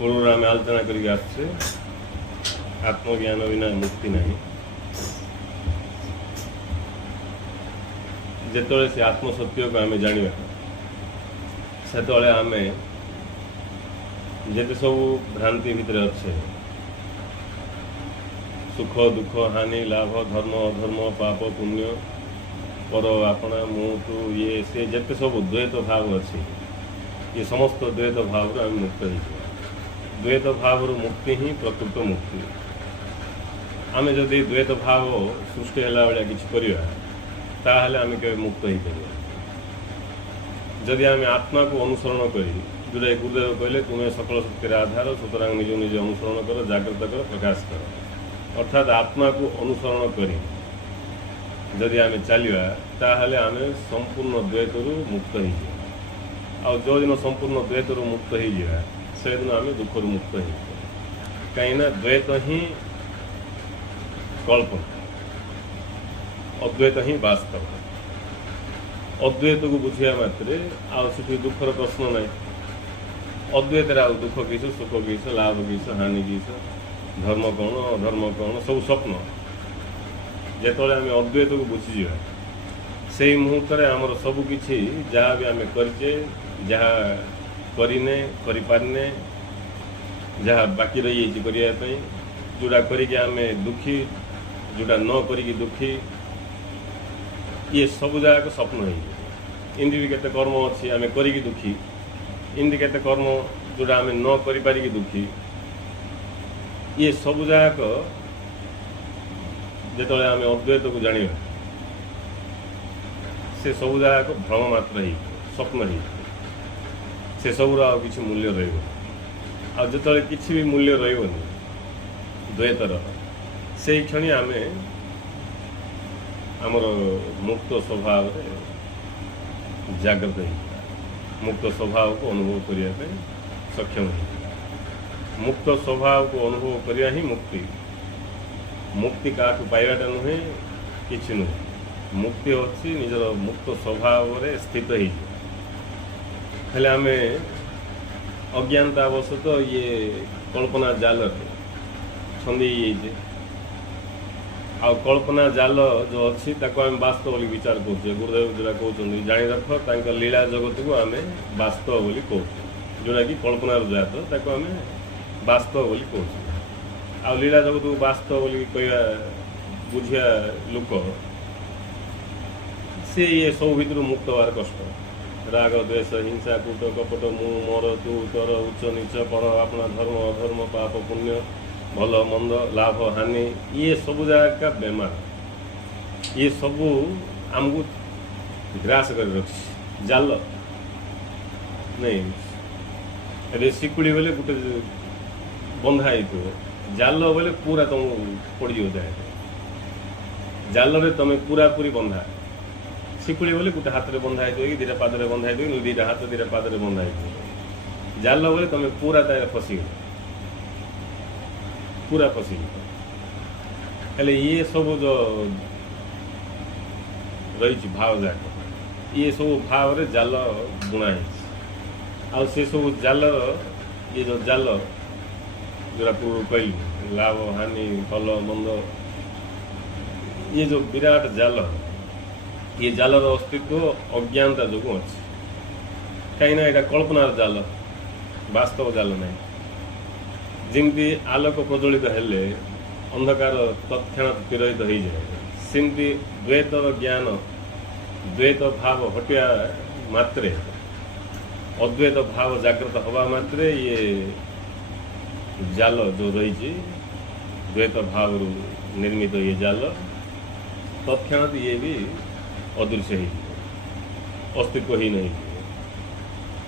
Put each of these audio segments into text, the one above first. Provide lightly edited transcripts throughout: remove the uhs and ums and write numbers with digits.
पूर्व आम आलोचना करके आसछे आत्मज्ञान बिना मुक्ति नहीं। जिते से आत्मसत्य को आम जाना से आम जिते सब भ्रांति भितर अच्छे सुख दुख हानि लाभ धर्म अधर्म पाप पुण्य पर आपना मुझु ये से जिते सब द्वैत भाव अच्छी ये समस्त द्वैत भाव आम मुक्त हो द्वैत भाव मुक्ति ही प्रकृत मुक्ति। आम जदि द्वैत भाव सृष्टि है भाया कि ताहले आम के मुक्त हो पार। जदि आम आत्मा को अनुसरण करी जोटा गुरुदेव कहले तुम्हें सकल शक्तिर आधार सुतरां निज निज अनुसरण कर जागृत कर प्रकाश कर अर्थात आत्मा को अनुसरण करी जदि आम चलवा ताहले आम संपूर्ण द्वैत मुक्त हो जो दिन संपूर्ण द्वैत मुक्त हो से दिन आम दुख मुक्त हो कहीं द्वैत ही कल्पना अद्वैत ही वास्तव। अद्वैत को बुझा मात्रे आठी दुखर प्रश्न ना अद्वैत दुख किस सुख किस लाभ किस हानि किस धर्म कौन अधर्म कौन सब स्वप्न जिते आम अद्वैत को बुझीजा से मुहूर्त आमर सबकि जहाँ भी आम करे जहाँ करने करें जहाँ बाकी रही करने जोड़ा करिके आम दुखी जोड़ा न करिकी दुखी ये सब जाक स्वप्न हो इंदी भी केते कर्म अच्छी आम करिकी दुखी इंदी केते कर्म जोड़ा आम न करिकी दुखी ये सब जाक जिते आम अद्वैत को जाना से सब जाक भ्रम मात्र ही स्वप्न ही से सबूर आ कि मूल्य रही किसी भी मूल्य रही द्वैतर से क्षण आम आमर मुक्त स्वभाव जागृत हो मुक्त स्वभाव को अनुभव करने सक्षम हो मुक्त स्वभाव को अनुभव करना ही मुक्ति। मुक्ति क्या पाइबाटा नुहे कि नुहे मुक्ति अच्छी निजर मुक्त स्वभाव रे स्थित हो आम अज्ञानतावश तो ये कल्पना जाल छंदी आ कल्पना जाल जो अच्छी आम वास्तव बोली विचार करुचे गुरुदेव जोड़ा कहते जाणी रख लीला जगत को आम वास्तव बोली कहूँ जोड़ा कि कल्पनार जात आम वास्तव बोली कहूँ आ लीला जगत को वास्तव बोली कह बुझिया लोक से ये सब भितर मुक्त हबार कष्ट राग द्वेष हिंसा कूट कपट मु मोर तू तोर उच्च नीच पर अपना धर्म अधर्म पाप पुण्य भल मंद लाभ हानि ये सब का बेमार ये सब आमको ग्रास कर रखी जाल नहीं अरे शिकुड़ी बोले गोटे बंधा हो जाल बोले पूरा तुम पड़ जाए जाल रे तुम पूरा पूरी बंधा शिकुड़ी बोले गोटे हाथ में बंधा हो दीटा पाद में बंधा हो दीटा हाथ दीटा पाद में बंधा हो जाल बोले तुम पूरा फसीगल पूरा फसीगल हेले ये सब जो रही भाव जाक ये सब भाव रे जाल बुणा आ से सब जाल ये जो जाल जोरा पूर्व कहली लाभ हानि भल मंद ये जो विराट जाल ये जालर अस्तित्व अज्ञानता जो अच्छी कहीं यहाँ कल्पनार जाल वास्तव जाल ना जमी आलोक प्रज्वलित हेले अंधकार तत्क्षण तिरोहित हो जाए सेमती द्वैतर ज्ञान द्वैत भाव हटिया मात्रे अद्वैत भाव जागृत हवा मात्रे ये जाल जो रही द्वैत भाव निर्मित ये जाल तत्क्षण ये भी अदृश्य हो अस्तित्व ही नहीं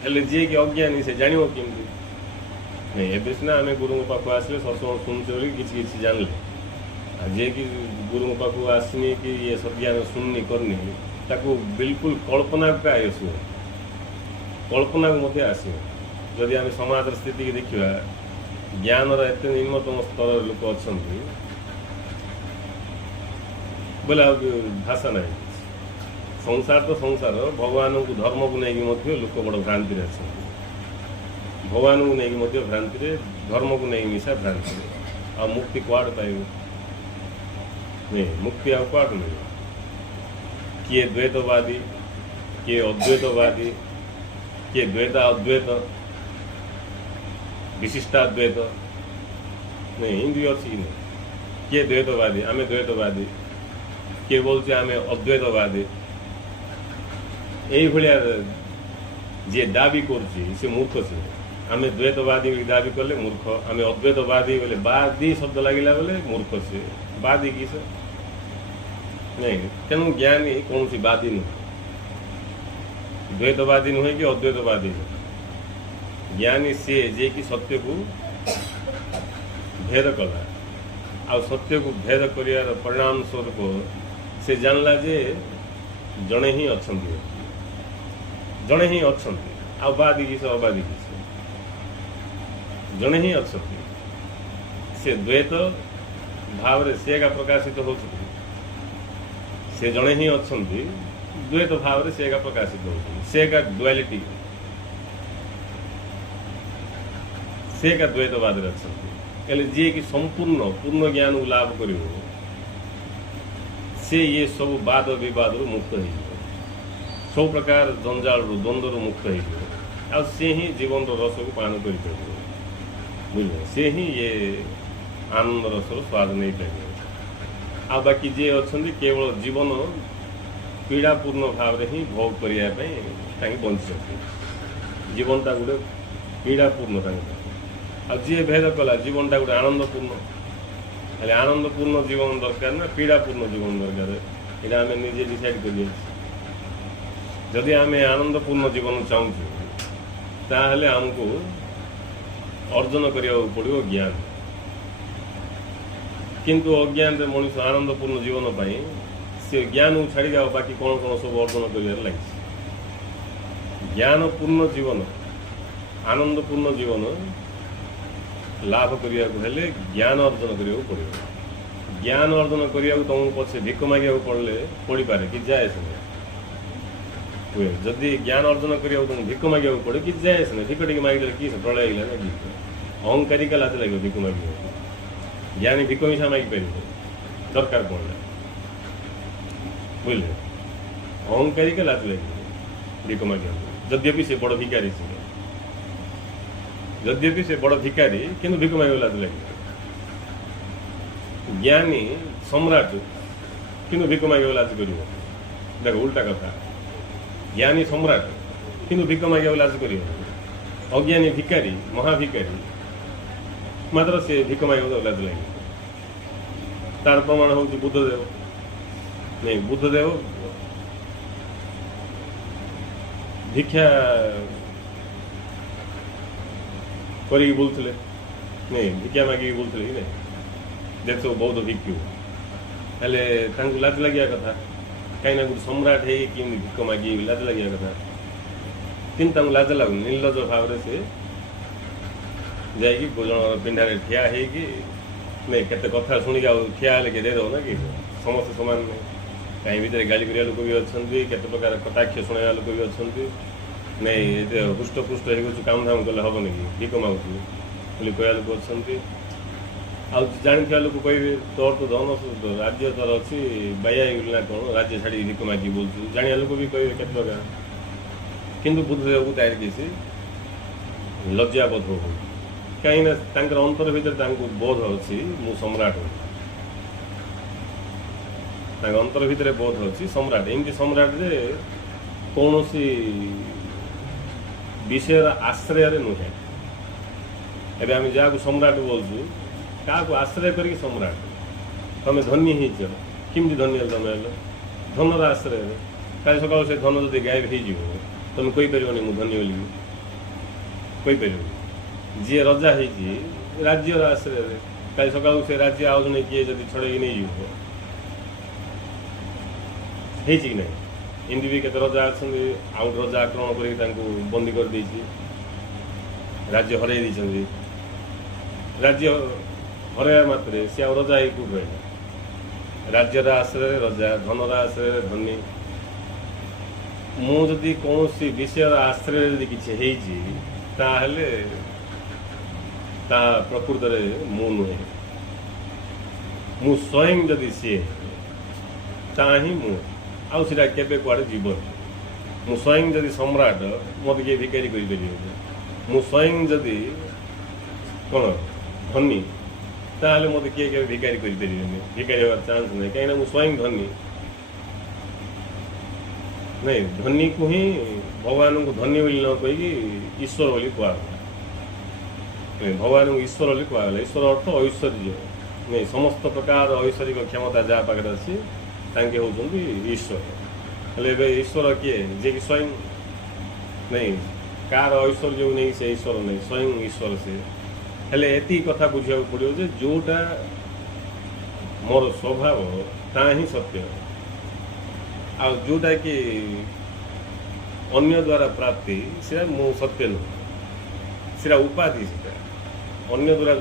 हेले जी कि अज्ञानी से जान केमती नहीं एवं सीना आम गुरु पाक आसले सत्संग शुणुचे किसी जानले जी कि गुरु पाक आसनी कि ये सज्ञान शुणनी करनी ताकू बिल्कुल कल्पना को आसो कल्पना को मध्य आसो जदि आम समाज स्थिति की देखा ज्ञान एत निम्नतम स्तर लोक अच्छा बोले भाषा ना संसार तो संसार भगवान को धर्म को लेकिन लोक बड़ भ्रांति भगवान को नहीं भ्रांति धर्म को नहीं मिशा भ्रांति आ मुक्ति कुआड़ पाइब नहीं मुक्ति आ कुआड़ मिल किए द्वैतवादी किए अद्वैतवादी किए द्वैत अद्वैत विशिष्टाद्वैत नहीं हिंदी अच्छी नहीं किए द्वैतवादी आम द्वैतवादी किए बोलचे आम अद्वैतवादी ये जी दाबी कर मूर्ख से आम द्वैतवादी दाबी कले मूर्ख आम अद्वैतवादी बोले बादी शब्द लगे बोले मूर्ख से बादी किस नहीं तेणु ज्ञानी कौन सी बादी नुह द्वैतवादी नुहे कि अद्वैतवादी नुह ज्ञानी सी जे कि सत्य को भेद कला आ सत्य को भेद कर परिणाम स्वरूप से जानला जे जड़े ही अच्छा जड़े ही अच्छा आबादी किस अबादी किस जड़े ही अच्छा से द्वैत भाव से का प्रकाशित हो से जड़े ही अच्छा द्वैत भाव से का प्रकाशित हो से का डुअलिटी से का द्वैतवाद अच्छा जी कि संपूर्ण पूर्ण ज्ञान को लाभ कर ये सब वाद विवाद मुक्त हो सब प्रकार जंजाल द्वंद्व मुक्त हो से ही जीवन रस को पान कर बुझे से ही ये आनंद रसर स्वाद नहीं पाए आ बाकी जे अच्छा केवल जीवन पीड़ापूर्ण भाव में ही भोग करने बंची सकते जीवनटा गोटे पीड़ापूर्ण आ जी भेद कला जीवनटा गोटे आनंदपूर्ण हेल्ले आनंदपूर्ण जीवन दरकार ना पीड़ापूर्ण जीवन दरकार यहाँ आम निजे डिसाइड कर जदि आम आनंदपूर्ण जीवन चाहूँ ताहले आमको अर्जन करिया पड़ो ज्ञान किंतु अज्ञान रे मनुष्य आनंदपूर्ण जीवन पाई से ज्ञान को छाड़ी जाओ बाकी कौन कौन सब अर्जन कर लगी ज्ञानपूर्ण जीवन आनंदपूर्ण जीवन लाभ करने हेल्ले ज्ञान अर्जन करिया पड़ो ज्ञान अर्जन करिया तुमको पछे भिक मांगा पड़े पड़ पारे कि जाए से जदि ज्ञान अर्जन करिया तुम भिक मांगा पड़े कि जाए से भिक टी मांगे कि प्रलय गला ना कि अहंकारिका लाज लगे भिक मांगे ज्ञानी भिक मिशा मांगी पार दरकार कौन बुझे अहंकारिका लाज लगे भिक मांगे यद्यपि से बड़ भिकारी से यद्यपि से बड़ भिकारी किंतु भिक मांगे लाज लगे ज्ञानी सम्राट किंतु भिक मांगे लाज कर देख उल्टा कथा ज्ञानी सम्राट किंतु भिक मांगे लाज कर अज्ञानी भिकारी महाभिकारी मात्र से भिक मांगे लाज लगे तार प्रमाण हूँ बुद्धदेव नहीं बुद्धदेव भिक्षा करी बोलते नहीं भिक्षा मांगिक बोलते कि नहीं देश बौद्ध भिक्षु हेल्ले लाज लगे कथा कहीं गोटे सम्राट है कि भिक मांगी लाज लगे कथा किंतु लाज लगुन निर्लज भाव से जाकि जन पिंडारे ठिया है कि नहीं केते कथा शुणिक ठिया हेल्ले के देदेव ना कि समस्त सामान कहीं भितर गाली करिया लोक भी अच्छा केते प्रकार कटाक्ष शुणा लोक भी अच्छा नहीं ये हृष्टपुष्ट हो काम धाम कले हेनी कि भिक मागुँ बोली कह लोक अच्छा जानी लोक कहे तोर तो धन राज्य तोर अच्छी बाया ना कौन राज्य छाड़ी भिक मागी बोलू जानिया लोक भी कहे केते प्रकार किंतु बुद्धदेव को तार किसी लज्जाबोध हो कहीं अंतर भितर बोध अच्छी मु सम्राट अंतर भितर बोध अच्छी सम्राट एमती सम्राट जे कौन सी विषय आश्रय नुहे एवं आम जहाँ सम्राट बोलूँ क्या आश्रय करके सम्राट तुम धन्य हो किमती धन्य तुम धनर आश्रय कल सकाल से धन जब गायब हो तुम कहीपर मुझे धन्य बोली कहीपर जी रजा है राज्यर आश्रय कल सकाल से राज्य आउ जन किए जब छड़े नहीं कि नहीं इमती भी केते रजा अच्छा आउ रजा आक्रमण कर बंदी कर राज्य हर राज्य हरवा मात्र सी आ रजा कौट रहा राज्यर आश्रय रजा धनर आश्रय धनी मुझे कौन विषय आश्रय किसी ताहले ता प्रकृत मु नुहे मु स्वयं जदि सी ता ही मु आउ सीटा केबे कुआडे जीवन मु स्वयं जदि सम्राट मत किए भिकारी कर मु स्वयं जदि कौन धनी ताहले मत किए के भिकारी कर भिकारी होवार चांस नहीं कहीं मु स्वयं धनी नहीं धनी को ही भगवान को धनी बोली न कहीकि ईश्वर बोली कहगला भगवान को ईश्वर बोली कहगला ईश्वर अर्थ ऐश्वर्य नहीं समस्त प्रकार ऐश्वरिक क्षमता जहाँ पाखे अच्छी तांके होउछन्ति ईश्वर हेले ईश्वर किए जे कि स्वयं नहीं कार ऐश्वर्य नहीं से ईश्वर नहीं स्वयं ईश्वर से हेले एति कथा बुझा पड़ो जे जोटा मोर स्वभाव ता ही सत्य आ जोटा कि अन्य द्वारा प्राप्ति से मो सत्य नुह सीटा उपाधि से अन्य द्वारा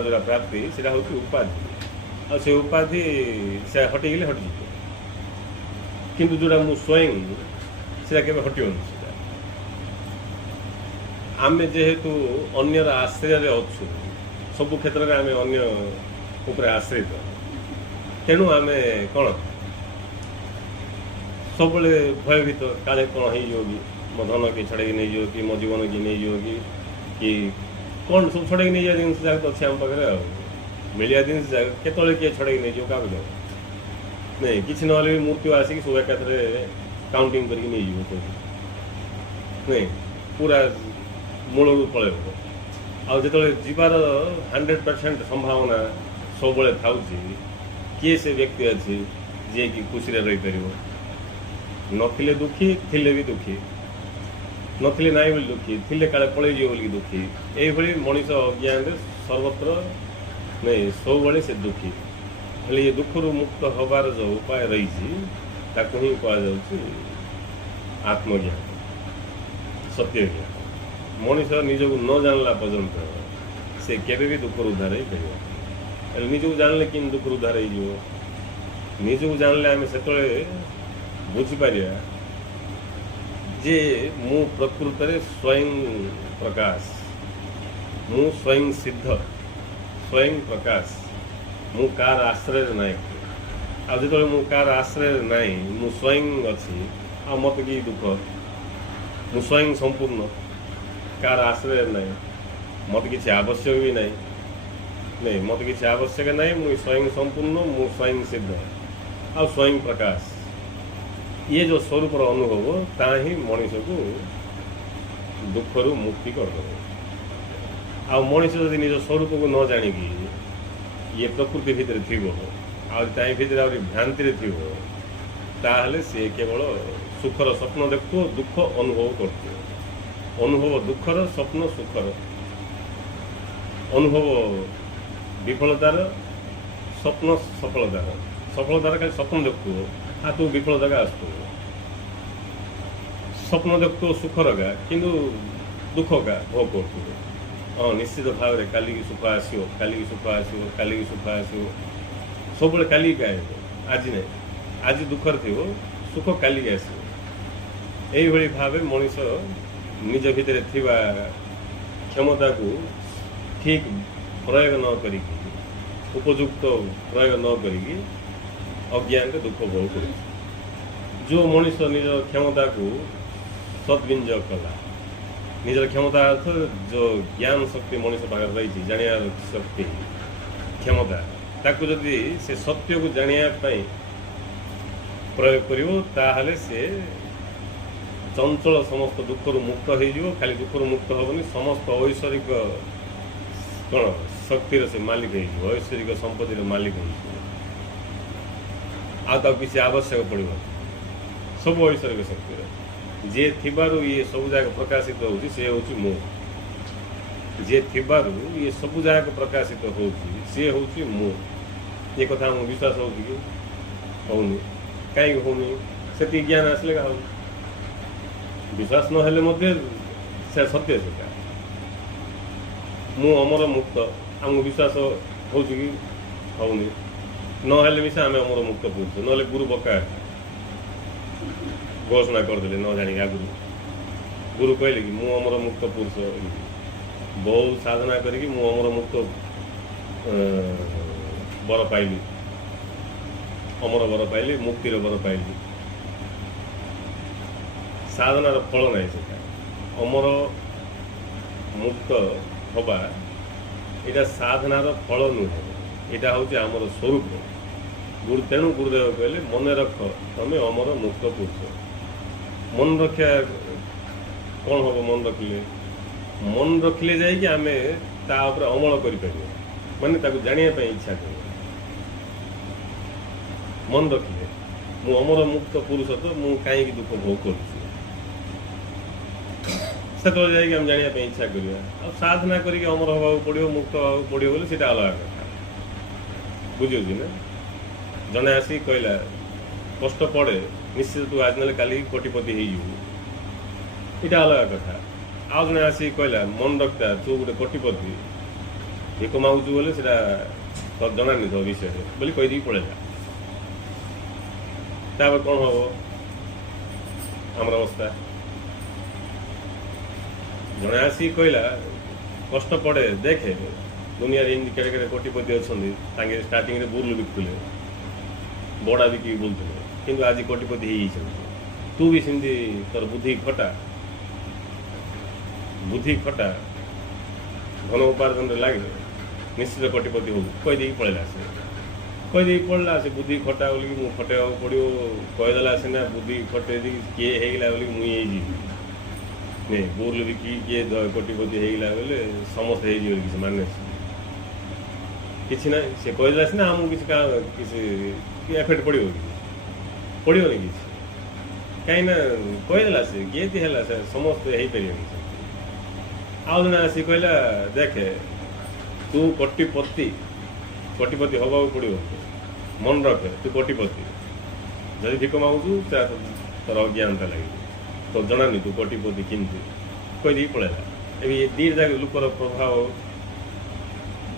जोड़ा प्राप्ति से हूँ उपाधि आ से उपाधि से हटिगले हटिଯିବ किंतु जोड़ा मु स्वयं से केवे हटिबनी आम जेहेतु अन्यर आश्रय अच्छु सबु क्षेत्र में आम अन्य उपरे आश्रित तेणु आम कौन सब भयभीत काले कौन होगी मो धन किए छड़े नहीं जाओ कि मो जीवन किए नहीं जाओ कि कौन सब छड़े नहीं जाए जिन जगह तो अच्छे आम पाखे मिलिया जिन केतले किए छड़े नहीं जाओ क्या नहीं किसी ना भी मृत्यु आसिक सब एकाथरे काउंटिंग करके नहीं जाओ नहीं पूरा मूल पलैब आते जीवार 100% संभावना सब था किए से व्यक्ति अच्छी जी कि खुशी रही पार नथिले दुखी थिले भी दुखी नथिले नाई बोली दुखी थिले काले पलैजी बोली दुखी यही मनीष अज्ञान सर्वत्र नहीं सब से दुखी हेले ये दुख रु मुक्त हबार जो उपाय रही ही कहुच्छी आत्मज्ञान सत्य ज्ञान मनीष निजक न जानला पर्यंत से केबे भी दुख उद्धार ही पार निजक जानले कि दुख उद्धार हो निजक जानले आम से बुझीपर जे मु प्रकृत स्वयं प्रकाश मु स्वयं सिद्ध स्वयं प्रकाश मु कार आश्रय ना आ जो मु कार आश्रय ना मु स्वयं अच्छी आ मत कि दुख मु स्वयं संपूर्ण कार आश्रय ना मत किसी आवश्यक भी नहीं मत किसी आवश्यक ना मु स्वयं संपूर्ण मु स्वयं सिद्ध आ स्वयं प्रकाश ये जो स्वरूप अनुभव ता ही मनीष को दुख रु मुक्ति कर आ मनीष जब निज स्वरूप को न जाणिकी ये प्रकृति भितर थी भितर भ्रांति थी ताहले से केवल सुखर स्वप्न देखु दुख अनुभव कर अनुभव दुखर स्वप्न सुखर अनुभव विफलतार स्वप्न सफलतार सफलतार खाली स्वप्न देखु हाँ तू विफलता का आसतु स्वप्न देखु सुखर का किंतु दुख का भोग कर हाँ निश्चित भाव में काली की सुख आसो काली की सुख आसो काली की सुख आसो सब काली का आज नहीं आज दुखर थी सुख काली आसो यही भाव मनीष निज भितर थिबा क्षमता को ठीक प्रयोग न करी उपयुक्त प्रयोग न करी अज्ञान के दुख भोग कर जो मनीष निज क्षमता को सद्विनियोग कला निजर क्षमता अर्थ जो ज्ञान शक्ति मनीष पाखे रही जानिया शक्ति क्षमता ताकू जदि से सत्य को जानिया प्रयोग करियो से चंचल समस्त दुख रु मुक्त हो खाली दुख रु मुक्त हेनी समस्त ऐश्वरिक कौन शक्तिर से मालिक हो ऐश्वरिक संपत्तिर मालिक हो किसी आवश्यक पड़ो सब ऐश्वरिक शक्तिर जे थिबारु ये सब जगह प्रकाशित होउची से होउची मु जे थिबारु ये सब जगह प्रकाशित होउची से होउची मु ये कथा हम विश्वास होउची कि होउनी काई होउनी से ज्ञान आसले का हो विश्वास न हेले मध्ये से सत्य से मु अमर मुक्त आम विश्वास होउची कि होउनी न हेले मिसा आम अमर मुक्त पूछो नले गुरु बका घोषणा करदे न जानी आगुरी गुरु कहले कि मु अमर मुक्त पुरुष बहुत साधना करी मु अमर मुक्त बर पाइली अमर बर पाइली मुक्तिर बर पाइली साधनार फल नहीं से अमर मुक्त हवा यहाँ साधनार फल नुहे यहाँ हूँ आमर स्वरूप गुरु तेणु गुरुदेव कहले मन रख तमें अमर मुक्त पुरुष मन रखा कौन हम मन रखिले मन रखिले जाइए आम तापर अमल कर माने ताको जानिया इच्छा कर मन रखिले मु अमर मुक्त पुरुष तो मु कहीं दुख भोग कर जाइए आम जानिया इच्छा करिया आ साधना करके अमर हवा पड़ो मुक्त हवा पड़ो बोले सीटा अलग कथा बुझुची ना जने आसी कहला कष्ट पड़े निश्चित तू आज ना काली कोटिपति होटा अलग कथा आउ जने आसी कहला मन रखता तू गोटे कोटिपति एक मागुचु बोले तो जनानी तो विषय बोली कहीदी पड़ेगा तापर कौन हम आम अवस्था जड़े आसी कहला कष्ट पड़े देखे दुनिया एमती केड़े केड़े कोटिपति अच्छा स्टार्टिंग में बुर्लू बिकुले बड़ा बिक बोलते किंतु आज कोटिपति तू भी सेमती तोर बुद्धि खटा घन उपार्जन लगे निश्चित कोटिपति हो कहीदे पड़ेगा से कहीदे पड़ा से बुद्धि खटा बोल मुझे खटेगा पड़ो कहीदेला सीना बुद्धि खटे किए होगा बोल मुझे नहीं बुर्ल बिकी किए कोटिपति होगा बोले समस्ते हो किसी माने किसी ना से कहीदेला सीना आमको किसी एफेक्ट पड़ो पड़ो कि कहीं कहीदेला से किए है समस्ते हो पारे आउ जन आसी कहला देखे तू कोटिपति हवा पड़ो मन रखे तू कोटिपति जब भिक मागुचु तोर अज्ञानता लगे तो जनानी तू कोटिपति किमती कहीदे पड़ेगा ये दीटा जाक लोकर प्रभाव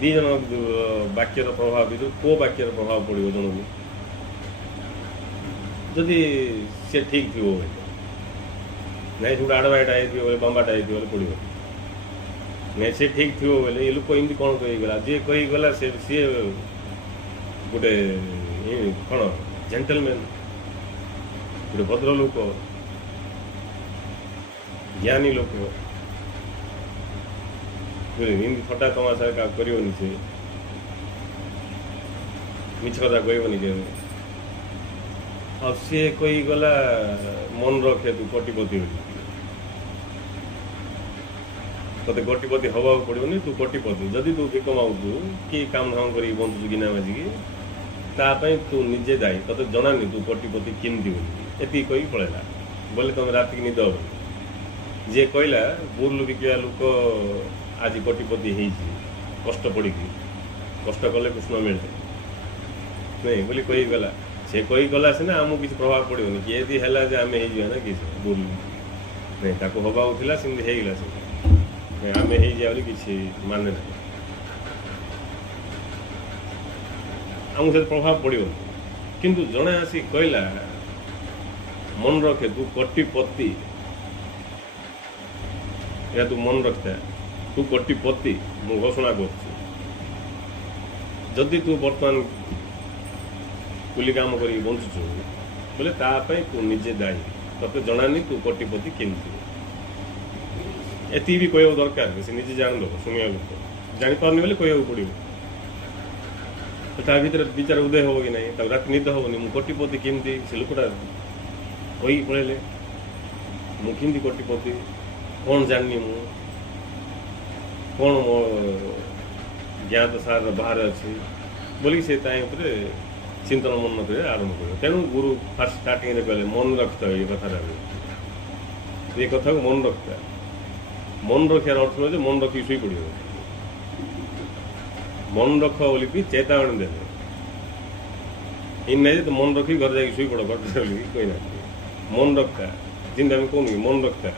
दी जन वाक्यर प्रभाव भर को वाक्यर प्रभाव पड़ो जन को जदि सी ठीक थी नहीं सब आड़बाटा बोले बंबाटा बोले पड़ो नहीं से ठीक थी बोले ये लोक एमती कौन कहीगला जी कहीगला सी गोटे कौन जेंटलमैन गोटे भद्र लोक ज्ञानी लोक एमती थटा तमाशा करनी से मिछ कथा कहबनी के आ सी कहीगला मन रखे तू कोटिपति ते कोटिपति हवा पड़ोनी तू कोटिपति जदि तू भिक मागुचु कि काम धाम कर बंचुचु गिना बाजिकी तापाई तू निजे दायी ते जनानी तू कोटिपति किमती बोली एति कही पड़ेगा बोले तुम रात की निद हम जी कहला बुर्लू बिका लोक आज कोटिपति कष्ट पड़ी कष्ट कले कृष्ण मिलते नहीं बोली कहीगला से कहीगला सीना आमको किसी प्रभाव पड़ोनी कि यदि है आम हो कि बुर्लू नहीं ताको हवा उठला सेमती होगा से आम हो किसी माने ना आमको से प्रभाव पड़ो किंतु जड़े आसी कहला मन रखे तू कोटिपति या तू मन रखता तू कोटिपति मु घोषणा करी तू बर्तमान कुली काम कर बंचुचु बोले तापाई तू निजे दायी ते जनानी तू कोटिपति केमती एति भी कह दरकार से निजे जान लो शुणा लोक जापारनी बोले कह पड़ो ता भर विचार उदय हम कि नहीं रात निद हेनी मु कोटिपति केमती से लोकटा कही पड़े मुझे कोटिपति कौन जानी मु कौन मो ज्ञात सार बाहर अच्छी बोलिक से चिंतन मन कर आरंभ कर तेणु गुरु फास्ट स्टार्टिंग कहले मन रखता ये कथा ये कथा को मन रखता मन रखार अर्थ हो मन रखी शुई पड़ो मन रख बोलिकी चेतावनी देते इन नहीं तो मन रखी घर जाकि शुई पड़ कही ना मन रखता जिन आम कहून मन रखता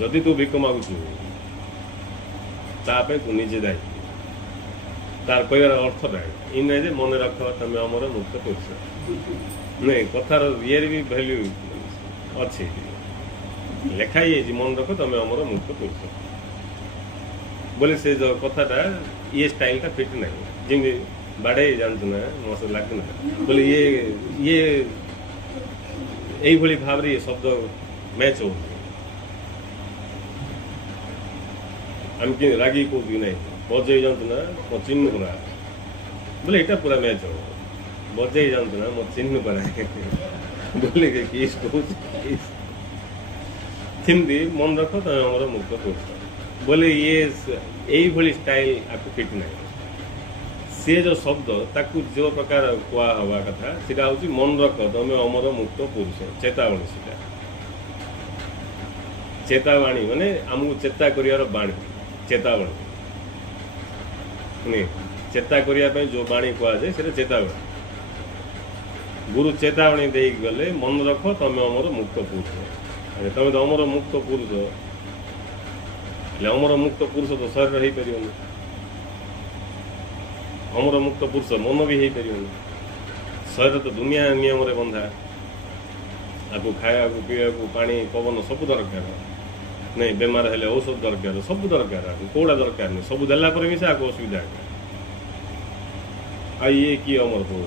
जदि तू भिक मागुचु तापाई तू निजे दायी तार कहार अर्थटा इन नहीं मन रख तुम अमर मुक्त पुरुष नहीं कथार ये भी भैल्यू अच्छी ଲେଖା ହେଇଯାଇଛି ମନେ ରଖ ତମେ ଅମର ମୁକ୍ତ ପୁରୁଷ बोले से जो कथाटा ये स्टाइलटा फिट नहीं जिमी बाड़े जानते ना मत लगना बोले ये यही भली भाव रे ये शब्द मैच हो हम कि रागी को भी नहीं बजे जानते ना मो चिन्ह पूरा बोले एटा पूरा मैच हो बजे जानते ना मो चिन्ह पूरा बोले कि इसको हिंदी मन रखो तो हमारा मुक्त पुरुष बोले ये यही भली स्टाइल आपको फिट नहीं सी जो शब्द ताकू जो प्रकार कुआ हवा कथा सीटा हूँ मन रख तमें अमर मुक्त पुरुष चेतावणी सीटा चेतावाणी माने आमको चेता करियार बाणी चेतावणी नहीं चेता करने जो बाणी कुआ जाए से चेतावणी गुरु चेतावणी दे गले मन रख तमें अमर मुक्त पुरुष तमें तो अमर मुक्त पुरुष अमर मुक्त पुरुष तो शरीर हो पार अमर मुक्त पुरुष मन भी हो पार शरीर तो दुनिया नियम रे बंधा आपको खाया पीवा पानी पवन सब दरकार नहीं बेमार हेले औषध दरकार सब दरकार कौड़ा दरकार नहीं सब देला पर भी से आपको असुविधा आ ये कि अमर को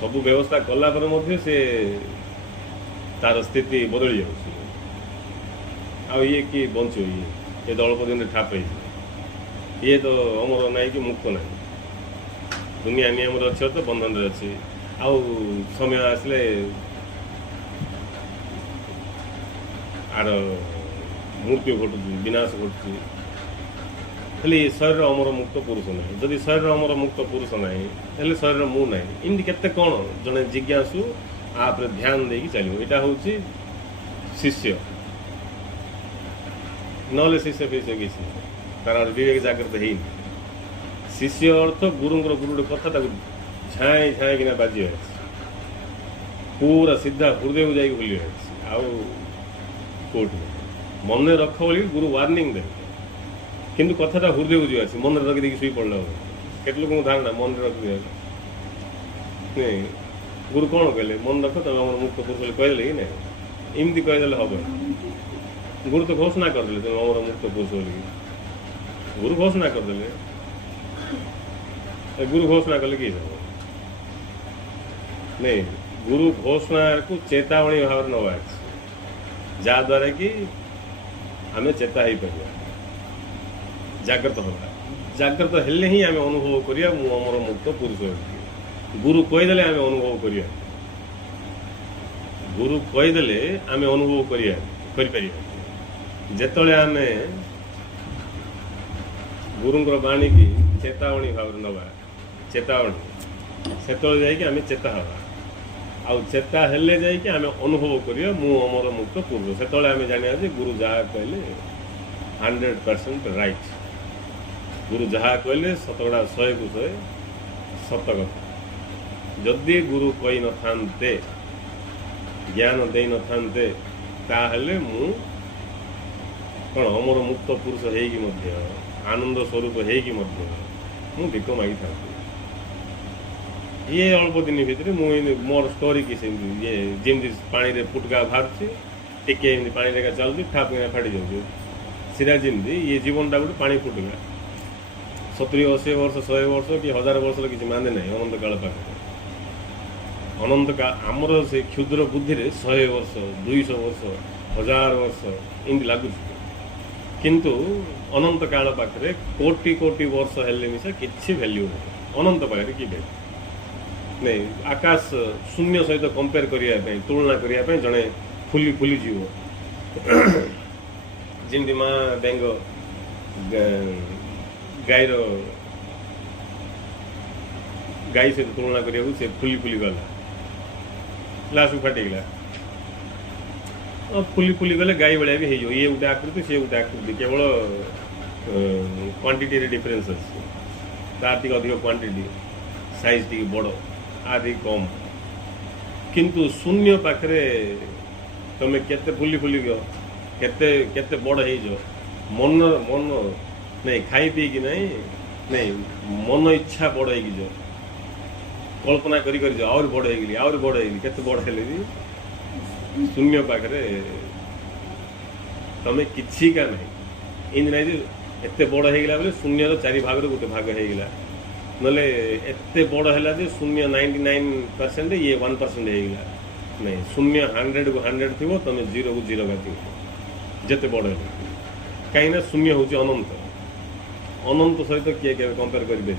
सब व्यवस्था कला पर मध्य से तार स्थिति बदल जाऊँ आ ये कि बंचो ये दलप दिन ठाप ये तो अमर ना कि मुक्त ना दुनिया नियम अच्छे तो बंधन अच्छी आउ समय आसले आर मृत्यु घटू विनाश घटू हेल्ले शरीर अमर मुक्त पुरुष ना जदि शरीर अमर मुक्त पुरुष ना हेल्ले शरीर मु ना इमती केते कौन जड़े जिज्ञासु आप ध्यान देकी चलो यहाँ हूँ शिष्य नले शिष्य फीष्य किसी तार विवेक जागृत है शिष्य अर्थ गुरुंर गुरु कथा झाई झाई कि बाजी पूरा सीधा हृदय को जाकि भूली आउट मन रख बोली गुरु वार्निंग दे किंतु कथाटा हृदय को जाए मन रखी देखिए शुई पड़ा केत लोक धारणा मन रखी नहीं गुरु कौन कहले मन रख तुम आम मुक्त पुरुष कहले कि नहीं इमती कहीदे हम गुरु तो घोषणा करदे तुम आम मुक्त पुरुष बोल गुरु घोषणा करदे गुरु घोषणा कले कि नहीं गुरु घोषणा को चेतावनी भाव नवा जहाद्वारा कि आम चेता हो पार जागृत हवा जागृत हेले ही आम अनुभव करिया मु अमर मुक्त पुरुष गुरु कहीदे आम अनुभव करिया गुरु कहीदे आम अनुभव करिया जेतले आम गुरुंर बाणी की चेतावनी भाव नवा चेतावनी से जाकि चेता हवा आउ चेता हेले जाकि आम अनुभव करिया मु अमर मुक्त पुरुष से आम जानिया जे गुरु जहाँ कहले 100% राइट गुरु जहाँ कहले शतकड़ा 100 को 100 सत कथा जदि गुरु कही न थांते ज्ञान दे न थांते ताहले मु कौन अमर मुक्त पुरुष हेगी मध्य आनंद स्वरूप हेगी मध्य मु भिक मागी था ये अल्प दिन भितर मोर स्टोरी किसी ये जमी पानी रे फुटका बाहर टिके पानी रेखा चलती ठाप फाटी जाऊँ सीधा जमी ये जीवनटा गोटे पानी फुटका 70-80 वर्ष 100 वर्ष कि 1000 वर्ष किसी माने ना अनंत काल पाखे अनंत काल आमर से क्षुद्र बुद्धि 100 वर्ष 200 वर्ष 1000 वर्ष इमती लगुच किंतु अनंत काल पाखे कोटि कोटि वर्ष हेल्ले मिसा किसी वैल्यू नहीं अनंत पाखे कि नहीं आकाश शून्य सहित कंपेयर करने तुलना करने जड़े फुली फुली जीव जमी माँ बेंग गाईर गाई सहित तुलना करने से फुली फुली गला लास्ट फाटिगला फुली फुली गले गाई भाया भी हो ये गोटे आकृति सी गोटे आकृति केवल क्वांटिटी डिफरेन्स अच्छे तार टी अधिक क्वांटिटी साइज टी बड़ आदि कम किंतु शून्य पाखे तुम केते फुली फुली गो केते बड़ हो मन मन नहीं खाई पी कि नहीं मन इच्छा बड़ हो कल्पना करी आउर बड़ हो गली आउर बड़ हो गली केते बड़ हेले भी शून्य पाखे तमें किसी का नहीं इन नहीं जे एते बड़ होगा बोले शून्यर 4 भाग गोटे भाग होगा नले एते बड़ है जे शून्य 99% ये 1% होगा नहीं शून्य 100 को 100 थी तुम 0 को 0 का जिते बड़ है कहीं शून्य हूँ अनंत अनंत सहित किए के कंपेयर करेंगे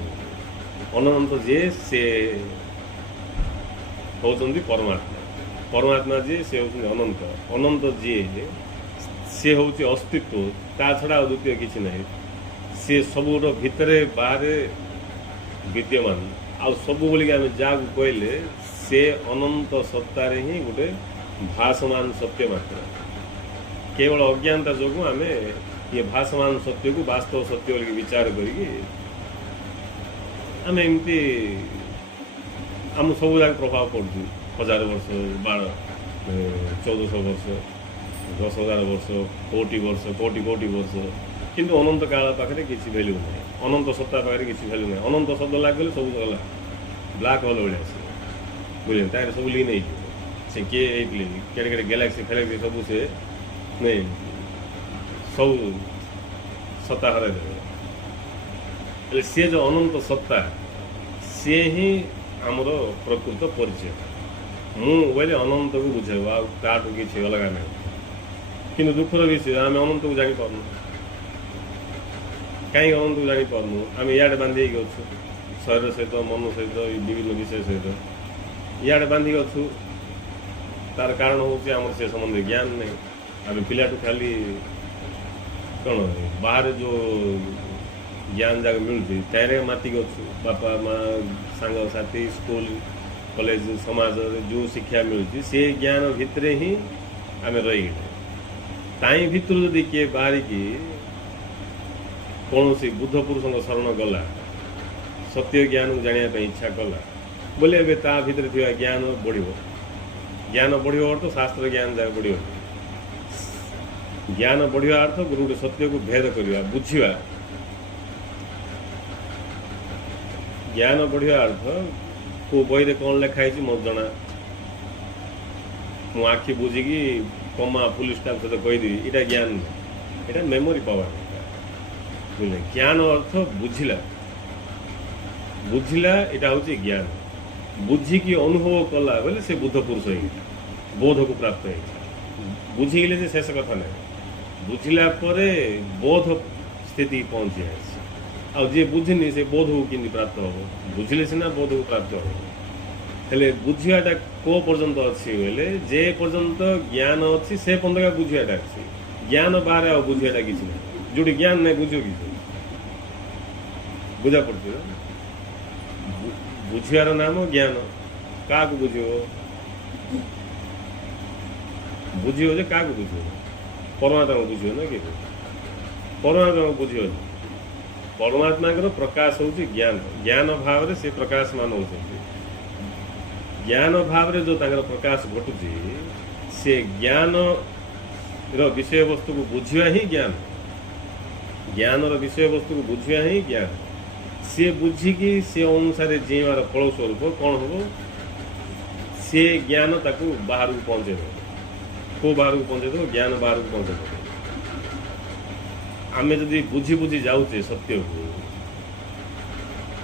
अनंत जे से होती परमात्मा परमात्मा जे से होती अनंत अनंत जे सी हूँ अस्तित्व ता छड़ा द्वितीय किसी ना सी सबूर भितर बाहर विद्यमान आउ सब बोलिक आम जहाँ कहले से अनंत सत्तार ही गोटे भासमान सत्य मात्र केवल अज्ञानता जो आम ये भासमान सत्य को वास्तव सत्य बोल विचार करी आम एमती आम सब जगह प्रभाव पड़ू 1000 वर्ष 1400 वर्ष 10,000 वर्ष कोटि वर्ष किंतु अनंत काल पाखे किसी भैल्यू ना अनंत सत्ता पाखे किसी भैल्यू ना अनंत शब्द लगे सब गला ब्लाक होल भाई आस बुझे तार सब लीन से किए केड़े गैलेक्सी फैलेक्सी सब से नहीं सब सत्ता हर सी जो अनंत सत्ता सी ही आमर प्रकृत परिचय मुझे अनंत को बुझे आठू किसी अलग ना कि दुखर विषय आम अनंत को जापार कहीं अनंत को जापार आम इे बांधे अच्छु शरीर सहित मन सहित विभिन्न विषय सहित इे बांधिक अच्छु तार कारण हूँ आम से संबंध ज्ञान नहीं आम पिलाठू खाली कौन बाहर जो ज्ञान जगह मिलूँ तेरे मातिक अच्छु बापा माँ सांग साथी स्कूल कॉलेज समाज जो शिक्षा मिलूँ से ज्ञान भितर ही आम रही ताई भितर जदि किए बाहरिकी कौन सी बुद्ध पुरुषों शरण गला सत्य ज्ञान को जानापी इच्छा कला बोले ए ता भीतर थी ज्ञान बढ़ अर्थ शास्त्र ज्ञान जगह बढ़ ज्ञान बढ़िया अर्थ गोटे सत्य को भेद करवा बुझा ज्ञान बढ़िया अर्थ को बही में कौन लिखाई मत जना मु आखि बुझिकी कमा पुलिस स्टाफ सहित कहीदेवी यहाँ ज्ञान नहीं यहाँ मेमोरी पावर बुझे ज्ञान अर्थ बुझला बुझला यहाँ हूँ ज्ञान बुझिकी अनुभव कला बोले से बुद्ध पुरुष हो बोध को प्राप्त हो बुझीगले जे शेष कथा ना बुझला बोध स्थिति पहुँची जाए आ जे बुझनी से बोध को कि प्राप्त हो बुझले सीना बोध को प्राप्त हो हेले बुझाटा को पर्यंत अच्छी बोले जे पर्यंत ज्ञान अच्छी से पर्यंत बुझाटा अच्छी ज्ञान बाहर आ बुझाटा किसी ना जो ज्ञान नहीं बुझ कि बुझा पड़ती बुझार नाम ज्ञान क्या बुझ बुझे जे क्या बुझ परमात्मा को बुझ ना कि परमात्मा को बुझ परमात्मा प्रकाश हूँ ज्ञान ज्ञान भाव से प्रकाशमान होती ज्ञान भाव जो प्रकाश घटुची से ज्ञान विषय वस्तु को बुझा ही ज्ञान ज्ञान विषय वस्तु को बुझा ही ज्ञान सी बुझिकी से अनुसार जीवार फल स्वरूप कौन हम सी ज्ञान ताकू बाहर को पहुँचे को बाहर को पहुँचे ज्ञान बाहर को पहुँचे आम जदि बुझी बुझी जाऊे सत्य को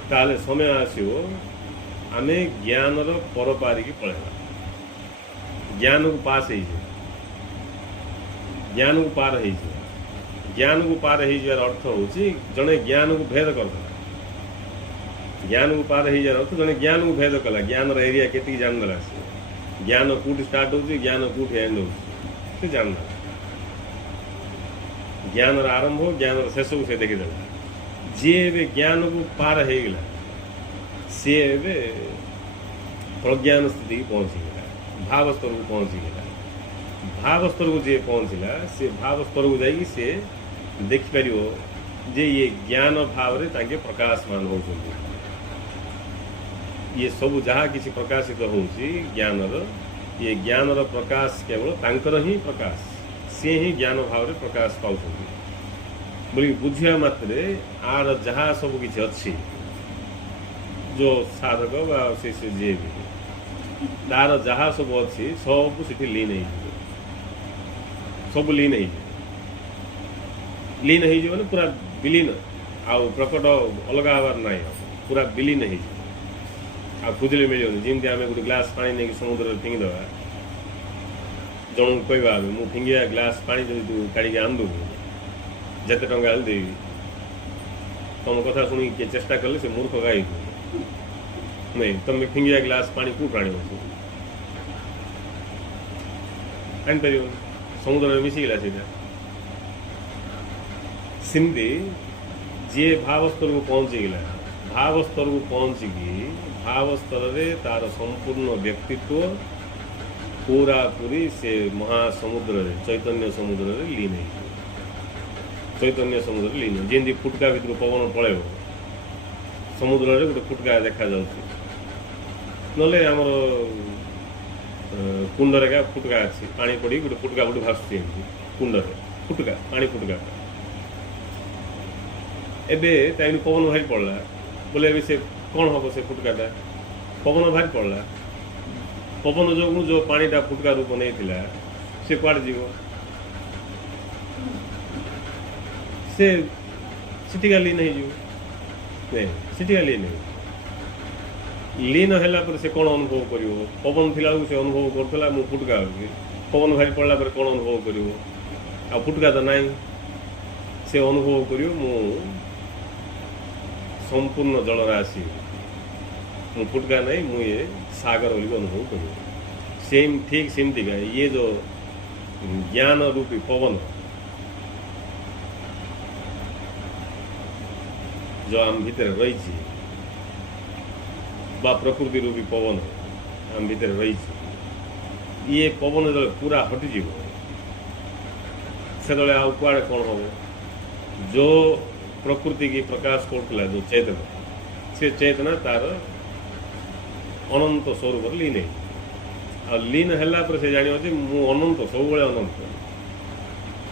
ताले समय आसो आम ज्ञान परपारी की पलैया ज्ञान को पास हो ज्ञान को पार हो ज्ञान को पार हो जार अर्थ हूँ जड़े ज्ञान को भेद करदेला ज्ञान को पार हो जार अर्थ जड़े ज्ञान को भेद कला ज्ञान एरिया के जानदेला से ज्ञान कौट स्टार्ट हो ज्ञान कौट एंड हो जानदेला ज्ञान आरंभ हो ज्ञान शेष को से देखीदेला जी ए ज्ञान को पार हो गला सी ए प्रज्ञान स्थिति की पहुँचीगला भाव स्तर को पहुँचीगला भाव स्तर को जी पहुँचला से भाव स्तर को जाइए सी देखिपर जे ये ज्ञान भाव रे ताके प्रकाशमान होउछन्ति ये सब जहाँ किसी प्रकाशित हो ज्ञानर ये ज्ञानर प्रकाश केवल तांकर ही प्रकाश सी ही ज्ञान भाव रे प्रकाश पाउछ बोली बुझिया मात्रे आर जहाँ सब किसी अच्छी जो साधक बा से जे भी तार जहाँ सब अच्छी सब सीठी लीन हो सब लीन लीन हो पूरा विलीन आउ प्रकट अलग हबार ना पूरा विलीन हो खुजली मिलनी जमी आम गोटे ग्लास पा नहीं समुद्र फिंगीदे जन कह मुझे फिंगा ग्लास पा तू काढ़ी आनदू जिते टंका देवी तुम कथा शुणी किए चेष्टा कले से मूर्ख गाई नहीं तुम फिंगा ग्लास पा कौट आण आनीपर समुद्र में मिसिगला सीटा सिमती जी भाव स्तर को पहुँचीगला भाव स्तर को पहुँचिकी भाव स्तर में तार संपूर्ण व्यक्तित्व पूरा पूरी से महासमुद्र चैतन्य समुद्र लीन हो चैतन्य समुद्र लीन जमी फुटका भितर पवन पलैब समुद्र में गोटे फुटका देखा ना आमर कुंडरे का फुटका अच्छी पानी पड़ी गोटे फुटका गोटे भाषुची कुंडरे फुटका पानी फुटका एबे टाइम पवन भारी पड़ला बोले से कौन हम से फुटकाटा पवन भारी पड़ला पवन जो जो पानीटा फुटका रूप नहीं से कुआड़े जीव से लीन हो लीन लीन है से कौन अनुभव कर पवन थी से अनुभव करता मु फुटका पवन भारी पड़ला कौन अनुभव कर आ फुटका तो नाई से अनुभव कर संपूर्ण जलराशि मु फुटका नहीं मुझे सागर बोली अनुभव कर सेम ठीक सेमती का ये जो ज्ञान रूपी पवन जो आम भीतर रही प्रकृति रूपी पवन आम भीतर रही ये पवन जो पूरा हटिजी से कुआड़े कौन हम जो प्रकृति की प्रकाश करता जो चेतना से चेतना तार अनंत स्वरूप लीन लीन है से जान मु अनंत सब अनंत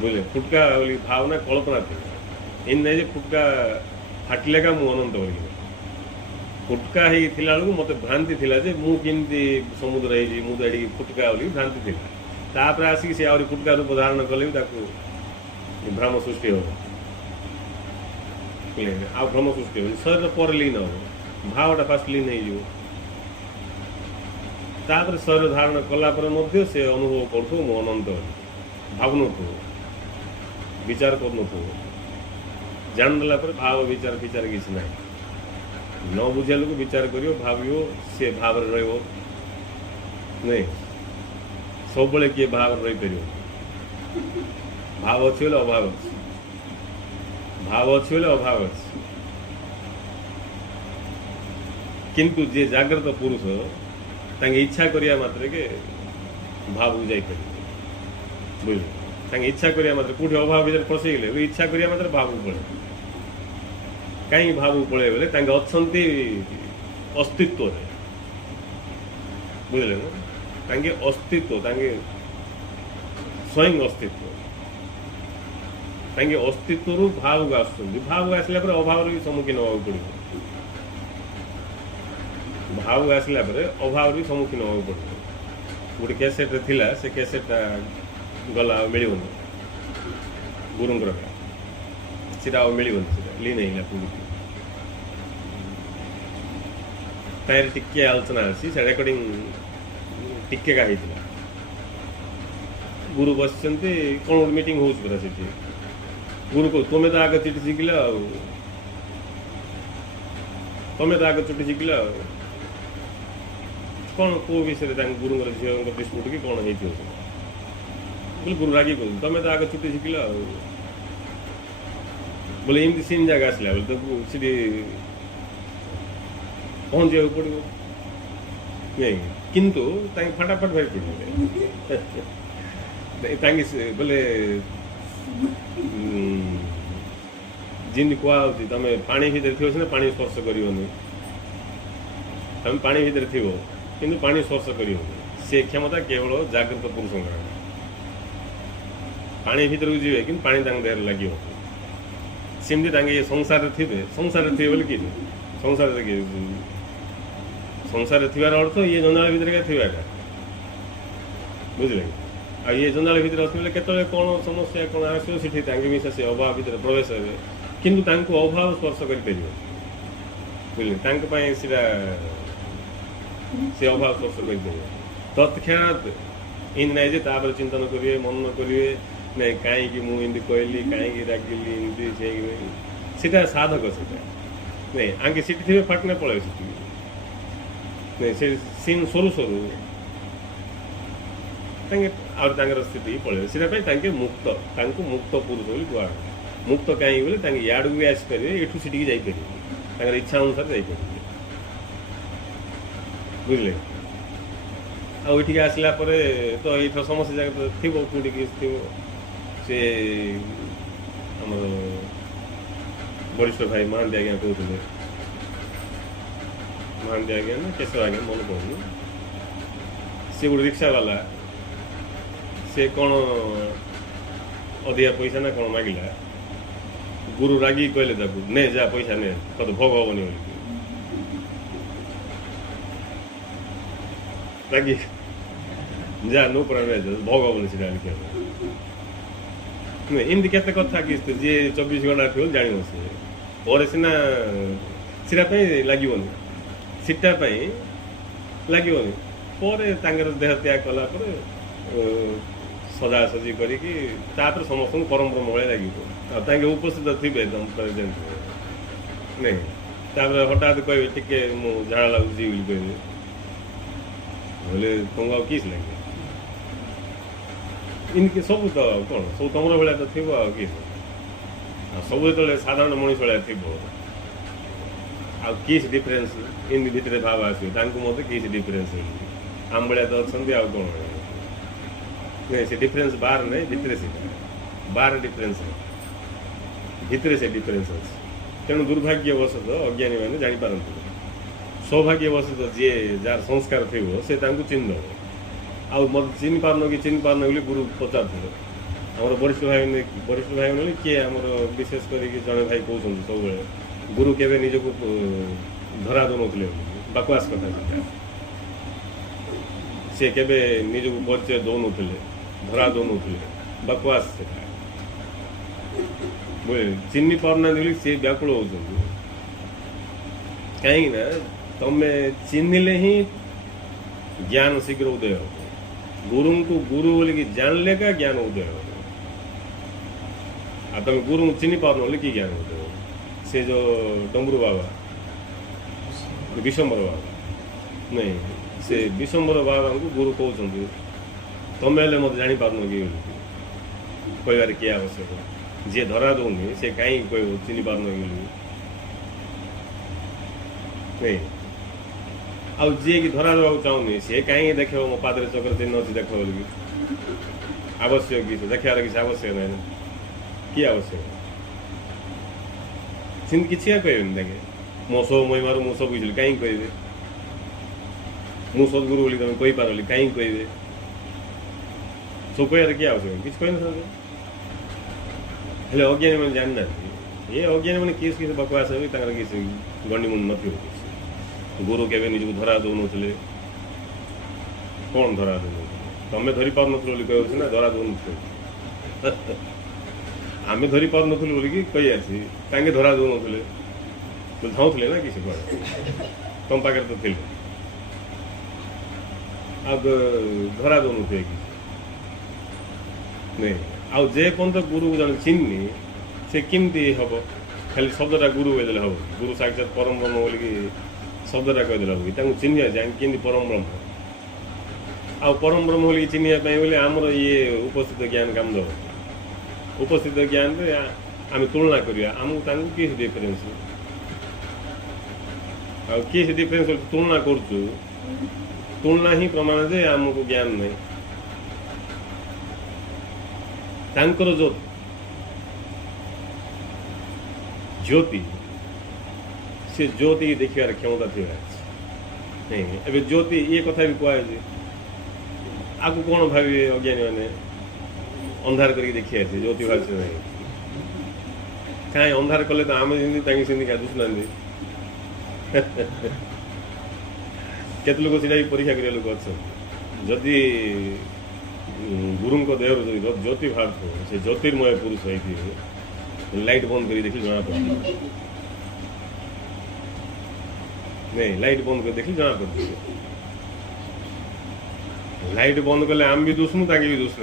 बुझे फुटका भावना कल्पना थी इन नहीं फुटका फाटिले का मु अनंत हो फुटका ही मत भ्रांति थिला जे मु केमती समुद्र मुझे फुटका बोली भ्रांति थिला तापर आसिक से आहरी फुटका रूप धारण कले भ्रम सृष्टि हो आ भ्रम सृष्टि हो शरीर पर लीन हो भावटा फास्ट लीन हो तापर शरीर धारण कलापर से अनुभव कर मु अनंत भावनु विचार कर जानदेला भाव विचार विचार किसी ना न बुझा लोग विचार करियो भावियो से भाव रही नहीं सब बड़े किए भाव रही पार भाव अच्छी बोले अभाव अच्छी भाव अच्छी बोले अभाव अच्छी किंतु जे जागृत पुरुष तांगे इच्छा करिया मात्र के भाव जाई पार बुझे तांगे इच्छा करिया मात्र कोठी अभाव भीतर फसी गले इच्छा करिया मात्र भाव पड़े कहीं भाव पड़े बोले तांगे अच्छंती अस्तित्व रे बुझले ना तांगे अस्तित्व तांगे स्वयं अस्तित्व तांगे अस्तित्व रु भाव का भाव आसला पर अभाव रे सम्मुखीन होगा पड़ो भाव आसला पर अभाव रे सम्मुखीन होगा पड़ो गोटे कैसेट थिला से कैसेट गला मिलून गुरुंगर सीटा मिलून लीन है पूरी तार टिके आलोचना अच्छी से रेकर्डिंग टिके का होता गुरु बस कौन मीटिंग हो गुरु को तुम्हें तो आगे चिठी शिखल तुम्हें तो आगे चिठी शिखल कौन कौ विषय गुरु झील डिस्प्यूट कि कौन हो बोले गुरु रागी कह तुम्हें तो आगे छुट्टी शिखल बोले एमती सीन जगह आसला बोले तो सीधी पहुँचा पड़ो नहीं किंतु फटाफट भाई पड़े बोले जिन कहुच्छी तुम पानी भीतर थी सीना पानी स्पर्श कर तुम पानी भीतर थी किंतु पानी स्पर्श कर से क्षमता केवल जागृत पुरुष पानी भीतर को जी कि पानी देह लगे सेमती ये संसार थे बोले कि संसार थी अर्थ ये जंजाल भीतर का थी बुझे ଆଉ ଇଏ ଜଞ୍ଜାଳ ଭିତରେ ଅଛନ୍ତି କେତେବେଳେ କ'ଣ ସମସ୍ୟା କ'ଣ ଆସିବ ସେଠି ତାଙ୍କେ ମିଶା ସେ ଅଭାବ ଭିତରେ ପ୍ରବେଶ ହେବେ କିନ୍ତୁ ତାଙ୍କୁ ଅଭାବ ସ୍ପର୍ଶ କରିପାରିବ ବୁଝିଲେ ତାଙ୍କ ପାଇଁ ସେଇଟା ସେ ଅଭାବ ସ୍ପର୍ଶ କରିପାରିବ ତତ୍କ୍ଷଣାତ୍ ଏମିତି ନାହିଁ ଯେ ତାପରେ ଚିନ୍ତନ କରିବେ ମନନ କରିବେ ନାଇଁ କାହିଁକି ମୁଁ ଏମିତି କହିଲି କାହିଁକି ରାଗିଲି ଏମିତି ସେ ସେଇଟା ସାଧକ ସେଇଟା ନାଇଁ ଆଙ୍କେ ସେଠି ଥିବେ ଫାଟନା ପଳାଇବେ ସେଠି ନାଇଁ ସେ ସିନ୍ ସରୁ ସରୁ ତାଙ୍କେ ଆଉ ତାଙ୍କର ସ୍ଥିତି ପଳାଇବେ ସେଇଟା ପାଇଁ ତାଙ୍କେ ମୁକ୍ତ ତାଙ୍କୁ ମୁକ୍ତ ପୁରୁଷ ବୋଲି କୁହାଗଲା ମୁକ୍ତ କାହିଁକି ବୋଲେ ତାଙ୍କେ ଇଆଡ଼କୁ ବି ଆସିପାରିବେ ଏଠୁ ସେଠିକି ଯାଇପାରିବେ ତାଙ୍କର ଇଚ୍ଛା ଅନୁସାରେ ଯାଇପାରିବେ ବୁଝିଲେ ଆଉ ଏଠିକି ଆସିଲା ପରେ ତ ଏଇଥର ସମସ୍ତ ଜାଗା ଥିବ କୋଉଠି କିଛି ଥିବ ସେ ଆମର ବରିଷ୍ଠ ଭାଇ ମହାନ୍ତି ଆଜ୍ଞା କହୁଥିଲେ ମହାନ୍ତି ଆଜ୍ଞା ନା କେଶବ ଆଜ୍ଞା ମନେ ପଡ଼ୁନି ସେ ଗୋଟେ ରିକ୍ସାବାଲା ସେ କ'ଣ ଅଧିକା ପଇସା ନା କ'ଣ ମାଗିଲା ଗୁରୁ ରାଗିକି କହିଲେ ତାକୁ ନେ ଯା ପଇସା ନେ ତତେ ଭୋଗ ହବନି ବୋଲି ରାଗି ଯା नो प्राण भोग हबनी सीटा लिखा एमती केते कथा कि जी 24 घंटा थी जान से पर सीना सीटा लगनी सीटा लगनी पर देह त्याग कला सजासजी करी समस्त परम ब्रह्म भाई लगे उपस्थित थे एकदम प्रेजेंट नहीं हठात कहे टे मुझे झाड़ा लगुच कहे बोले तुमको किस लगे इनके सब तो कौन सब तुम भाया तो थी किस सब जो साधारण मनीष भाया थी किस डिफरेन्स इन भितर भाव आसो किस डिफरेन्स आम भाया तो अच्छा कौन नहीं से डिफरेन्स बाहर नहीं भितर से बाहर डिफरेन्स भितर से डिफरेन्स अच्छे तेणु दुर्भाग्यवश अज्ञानी मैंने जापारती सौभाग्यवश जी जार संस्कार थी से चिन्ह आउ मत चिन्ह पारन कि चिन्ह पारन बोली गुरु पचार आम वरिष्ठ भाई मैंने किए आम विशेष करके जड़े भाई कहते सब गुरु के निजक धरा दौन बकवास कथा सी के निजक परिचय दौन धरा दौन बकवास से चिन्ह पारना सी व्याकुल हो कहीं तमें चिन्हले ही ज्ञान शीघ्र उदय हो गुरु को गुरु बोल कि जानले का ज्ञान उदय हो तुम गुरु चिन्ह पार बोले कि ज्ञान उदय हो से जो डमरू बाबा विशंबर बाबा नहीं से विशंबर बाबा को गुरु कहते तुम्हें मत जापार कि कहबार किए आवश्यक जी धरा दौनी से कहीं कह चिन्ह पार नहीं आउ जी कि धरा देवा चाहूनी सी कहीं देख मो पादे चक्र चिन्ह अच्छी देख बोल आवश्यक किसी देखार किसी आवश्यक ना कि आवश्यक सिंह किसी कहे देखे मो सब महिमार मुझे सब बुझे कहीं कहे मुझ सदगुरु बोली तुम कहीपर कहीं कहे सब कह किए आवश्यक किसी कही ना अज्ञानी मैंने जाना ये अज्ञानी मैंने किस किस बकवास है किसी गंडीमुंड नहीं गुरु के निजक धरा दौन कौन धरा दौन तमें धरी पार ना धरा दौन आम धरी पार नी बोलिकी कही आसी कहीं धरा दौन धाऊले ना किसी तुम पाखे तो थे धरा दौन कि नहीं आउ जे पर्यटन गुरु जन चिन्हनी से किमती हम खाली शब्दटा गुरु कहदे हम गुरु साक्षात परम ब्रह्म बोलिकी शब्दटा कहीदे हम चिन्ह कि परम ब्रह्म आ परम ब्रह्म बोलिकी चिन्हवाई बोले आमर ये उपस्थित ज्ञान काम दब उपस्थित ज्ञान आम तुलना करिया आमको किस डिफरेन्स किस डिफरेन्स तुलना करुचु तुलना ही प्रमाण जे आमको ज्ञान नहीं तांकर जो ज्योति से ज्योति देखार क्षमता थी नहीं एवं ज्योति ये कथा भी कहुए आपको कौन भावे अज्ञानी मैंने अंधार करके देखी आसे ज्योति भाषे नहीं कहीं अंधार कले तो आम सेमती क्या दुष्णा केत लोग सीटा भी परीक्षा कर लोग अच्छा जदि गुरु देह जो ज्योति भाव से ज्योतिर्मय पुरुष है लाइट बंद कर देखिए जना पड़ नहीं लाइट बंद कर देखिए जना पड़ लाइट बंद कले आम भी दुष्णु ताकि भी दुष्ण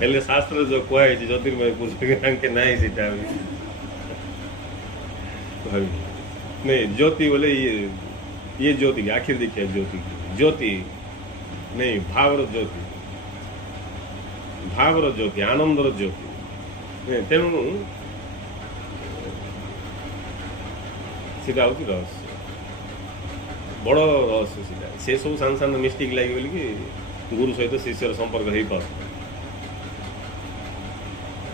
हेल्ले शास्त्र जो कहे ज्योतिर्मय पुरुष के ना सीटा नहीं ज्योति बोले ये ज्योति की आखिर देखिए ज्योति की ज्योति नहीं भावर ज्योति भावर ज्योति आनंदर ज्योति तेणु सीटा हूँ रहस्य बड़ रहस्य सीटा से सब सान सान मिस्टेक लगे बोल कि गुरु सहित शिष्यर संपर्क हो पार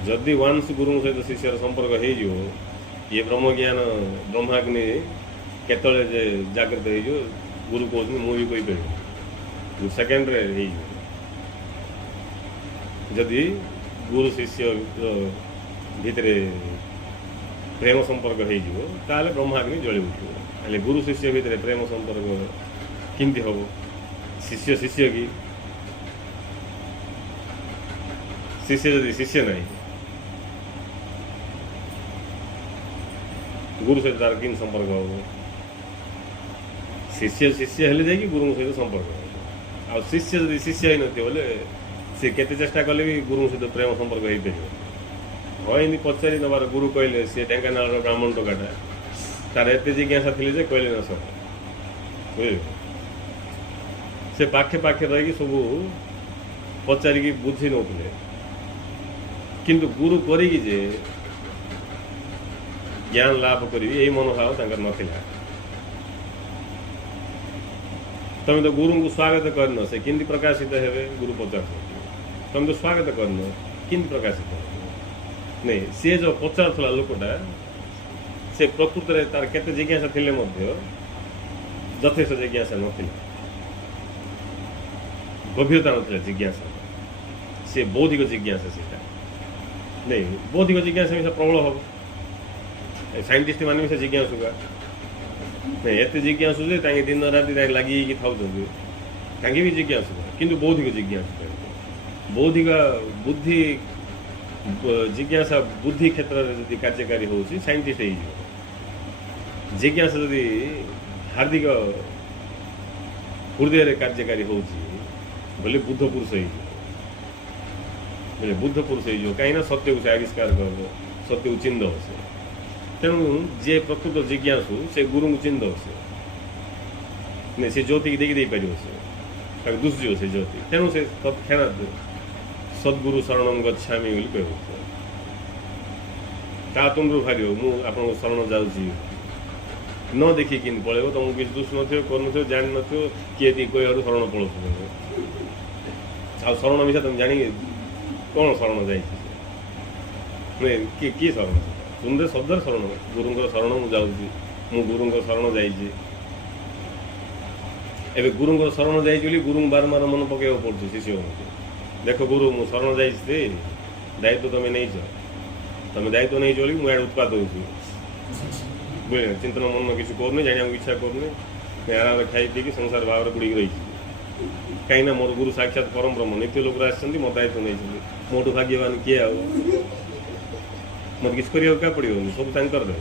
जदि वन्स गुरु सहित शिष्यर संपर्क हो ये ब्रह्मज्ञान ब्रह्माग्नि केतले जागृत हो गुरु कहते मुझे कहीपर सेकेंड जदि गुरु शिष्य भितर प्रेम संपर्क हो ब्रह्माग्नि जली उठे गुरु शिष्य भितर प्रेम संपर्क किंती हम शिष्य शिष्य की शिष्य जदि शिष्य नहीं गुरु सहित तार कि संपर्क हम शिष्य शिष्य हेले जाकि गुरु सहित संपर्क आ शिष्य जदि शिष्य ही नथियो बोले से केते चेष्टा कले भी गुरु सहित प्रेम संपर्क हो पार हाँ एमती पचारि नबार गुरु कहले सी ढेंकानाल ब्राह्मण टोकाटा तार एत जिज्ञासा थी जे कहले न सर बुझे से पाखे पाखे रही सब पचारिकी बुझी नौले किंतु गुरु करी जे ज्ञान लाभ करी यही मनोभाव तंकर नथिला तुम तो गुरु को स्वागत करन से किंती प्रकाशित हेबे गुरु पचार तुम तो स्वागत करन किंती प्रकाशित नहीं सी जो पचार लोकटा से प्रकृत में तार केते जिज्ञासा थिले मध्य यथेष्ट जिज्ञासा नथिला गभीरता नथिला जिज्ञासा से बौद्धिक जिज्ञासा सीटा नहीं बौद्धिक जिज्ञासा में प्रबल हम साइंटिस्ट मान से जिज्ञासु का नहीं एत जिज्ञासु जे दिन राति लगे था भी जिज्ञासु किंतु बौद्धिक जिज्ञासु बौद्धिक बुद्धि जिज्ञासा बुद्धि क्षेत्र में जब कार्यकारी हो साइंटिस्ट हो जिज्ञासा जदि हार्दिक हृदय कार्यकारी हो बोले बुद्ध पुरुष हो बुद्ध पुरुष हो कहीं सत्य को आविष्कार कर सत्य को चिन्ह से तेणु जे प्रकृत जिज्ञासु से गुरु को चिन्ह से नहीं से ज्योति की देखी पार से दुष्यो से ज्योति तेणु से तत्क्षणात सद्गुरु शरणम गच्छामि बोली कह ता तुम भारी मु आपन शरण जाऊँगी न देखी कि पलैब तुमको किसी दुष् नो कर जान नो किए कोई शरण पड़ो आ शरण विषय तुम जानी कौन शरण जाए किए शरण सुंदर शब्द शरण गुरु शरण मुझे मु गुरु शरण जाइए एवं गुरु शरण जाइए गुरु बारंबार मन पकड़ पड़े शिष्य देख गुरु मु शरण जाइए दायित्व तुम नहीं तुम दायित्व नहीं बोली मुझे उत्पाद हो बुझे चिंतन मन किसी करनी जाना इच्छा करनी आराम खाई पी संसार भाव में बुड़ी रही कहीं मोर गुरु साक्षात परम ब्रह्म नित्य लोग आसती मो दायित्व नहीं मोटू भाग्यवान किए आ मत किसी कर क्या पड़ो सब दे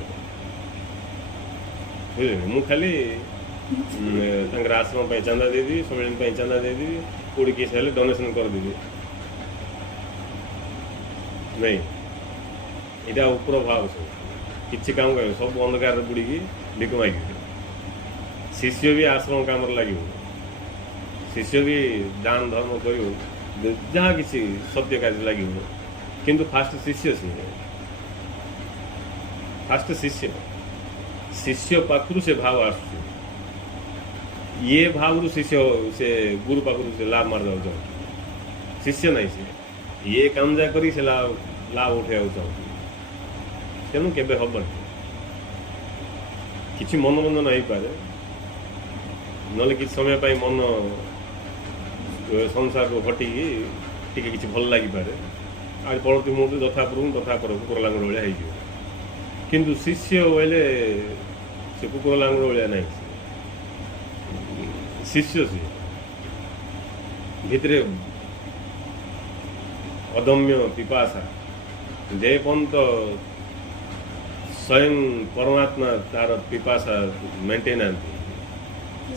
बुझे मु खाली आश्रम चंदा देदेवी सम्मेलन चंदा देदेवी कोड़ी किसी हेल्ले डोनेशन करदेवी नहीं यहाँ उपर भाव सब किसी काम कर सब अंधकार बुड़ी भिक मागे शिष्य भी आश्रम काम लगे शिष्य भी दान धर्म कर जहाँ किसी सत्य कार्य लगे किंतु फास्ट शिष्य सी फास्ट शिष्य शिष्य पाखु से भाव आस ये भाव शिष्य से गुरु पाखु से लाभ मार जाऊ शिष्य नहीं से ये काम जा करी से लाभ उठा चाहूँ तेणु केबे हबन किसी मनोरंजन हो पारे नले किसी समय पाई मन संसार को हटिकी टी किसी भल लगिपारे आज पड़ती मुहूर्त तथा पूर्व तथा पर कुकुर लांगुर भाया हो किंतु शिष्य बोले से कुकुर लांगुर भाया ना शिष्य सी भितरे अदम्य पिपासा जे पर्यंत स्वयं परमात्मा तार पिपासा मेंटेन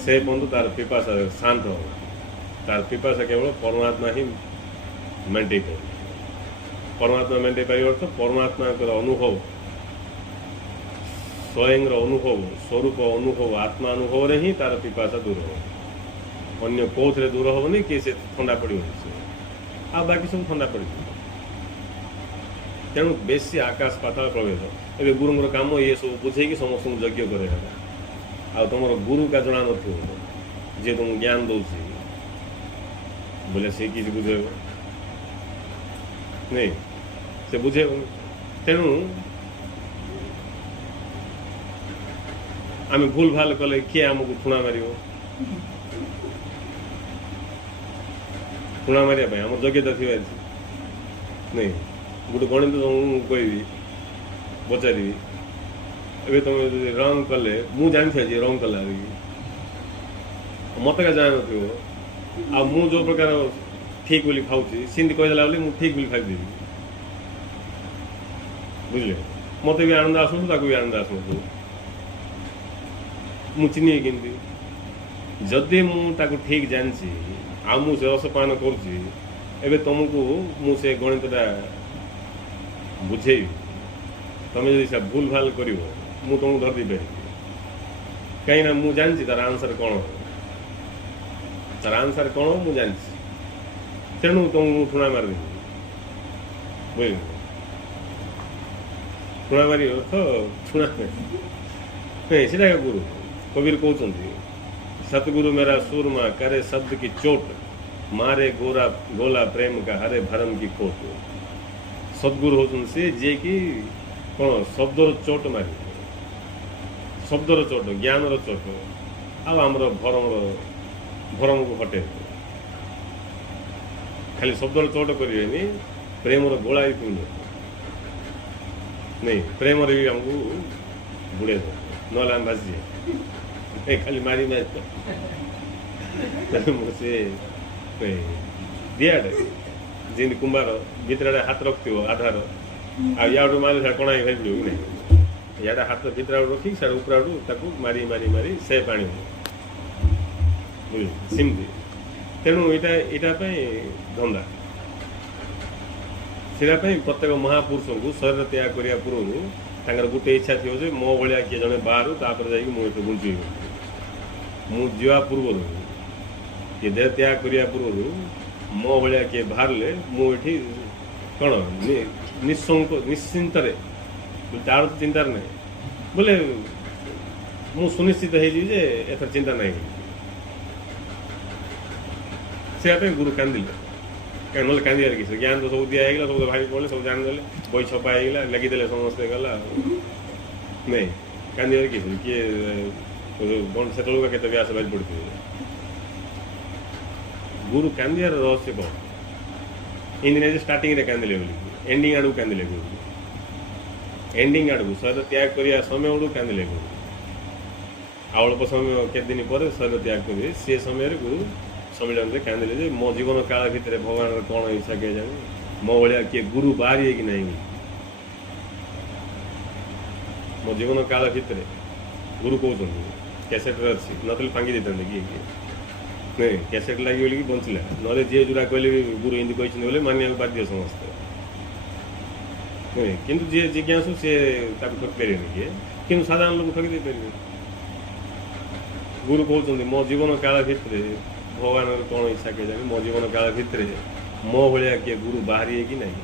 से पर्यंत तार पिपासा शांत हो तार पिपासा केवल परमात्मा ही मेंटेन कर परमात्मा मेंटेन पार अर्थ परमात्मा अनुभव स्वयं अनुभव स्वरूप अनुभव आत्मा अनुभव रे ही तार पिपासा दूर हो अन्य कौन दूर हेनी कि से ठंडा पड़ आ बाकी सब ठंडा पड़ तेणु बेसी आकाश पाताल प्रभेद ए गुरुंर काम ये सब बुझे कि समस्त यज्ञ करे आ तुम गुरु का जना न जे तुम ज्ञान दौर बोले से किसी बुझेब नहीं से बुझेब तेणु आम भूल भाल कले किए आमको ठुणा मार ठुणा मारे आम योग्यता थी नहीं गोटे गणित कहबी पचारि ए तुम रंग कले मु जानी रंग कला मत का जान आ मु जो प्रकार ठीक बोली खाऊँ सिंधी कहीदेला बोली मुझे ठीक बोली खाईदेवी बुझे मत भी आनंद आसू ताकू भी आनंद आसू मु चिन्ह केमती जदि मुझे ठीक जानी आ मुझे रसपान कर तुमको मुझे गणितटा बुझेबी तुम जो भूल भाल कर तुमको धरदी पारि कहीं मुझे जानी तार आंसर कौन तार आंसर कौन मुझे जानी तेणु तुमको ठुणा मारदेवी बुझे ठुणा मार अर्थ ठुणा नहीं सीधा गुरु कबीर कहते सतगुरु मेरा सूरमा करे शब्द की चोट मारे गोरा गोला प्रेम का हरे भरम की कोट सदगुरु होते सी जे कि कौन शब्दर चोट मारी शब्दर चोट ज्ञानर चोट आमर भरम को हटे खाली शब्दर चोट करेनि प्रेमर गोला भी पिंड नहीं प्रेम भी आमको बुड़े ना आम भासी जाए खाली मारी मैच मुझे दियाडे जिन कुंभार भितर हाथ रखो आधार आउ मारे कणा खाई कि नहीं याडे हाथ भितर रखी साढ़े ऊपर मारी मारी मारी से पानी सेमती तेणु यहाँ धंदा से प्रत्येक महापुरुष को शरीर त्याग करने पूर्व गोटे इच्छा थी मो भाया किए जड़े बाहर तापर जा गुंजी मुझा पूर्व किए देह त्याग करने पूर्व मो भाया किए बाहर मुझे कौन निश्चिंत तार तो चिंतार ना बोले मु सुनिश्चित एथर चिंता ना से गुरु कांदिले कहीं ना कांदार किसी ज्ञान तो सब दिखाला सब भाई पड़े सब जानीदे बही छपाईगला लगिदे समस्ते गला नहीं कांदार किसी किए से के व्यास बाज पड़े गुरु कांदार रहस्य कौन इन स्टार्टिंग कांदिले बोली एंडिंग आड़ कांदिले गुरु एंडिंग आड़ शरीर त्याग करने समय आड़ कांदिले गुरु अल्प समय केते दिन पर शरीर त्याग करेंगे से समय गुरु सम्मेलन में कांदिले मो जीवन काल भितर भगवान कौन इच्छा किए जाए मो भाया किए गुरु बाहरी कि नहीं मो जीवन काल भितर गुरु कहते कैसेट अच्छी नतले फांगी देते किए नहीं कैसेट लगे बोली बंचला ना जी जोड़ा कहले गुरु इमती कहते बोले मानिया बाध्य समस्ते नहीं किंतु जी जिज्ञासु सी ठगी पारे किए कि साधारण लोग ठगी दे पारे गुरु कहते मो जीवन काल भितर भगवान कौन इच्छा किए जाए मो जीवन काल भितर मो भाया किए गुरु बाहरी कि नहीं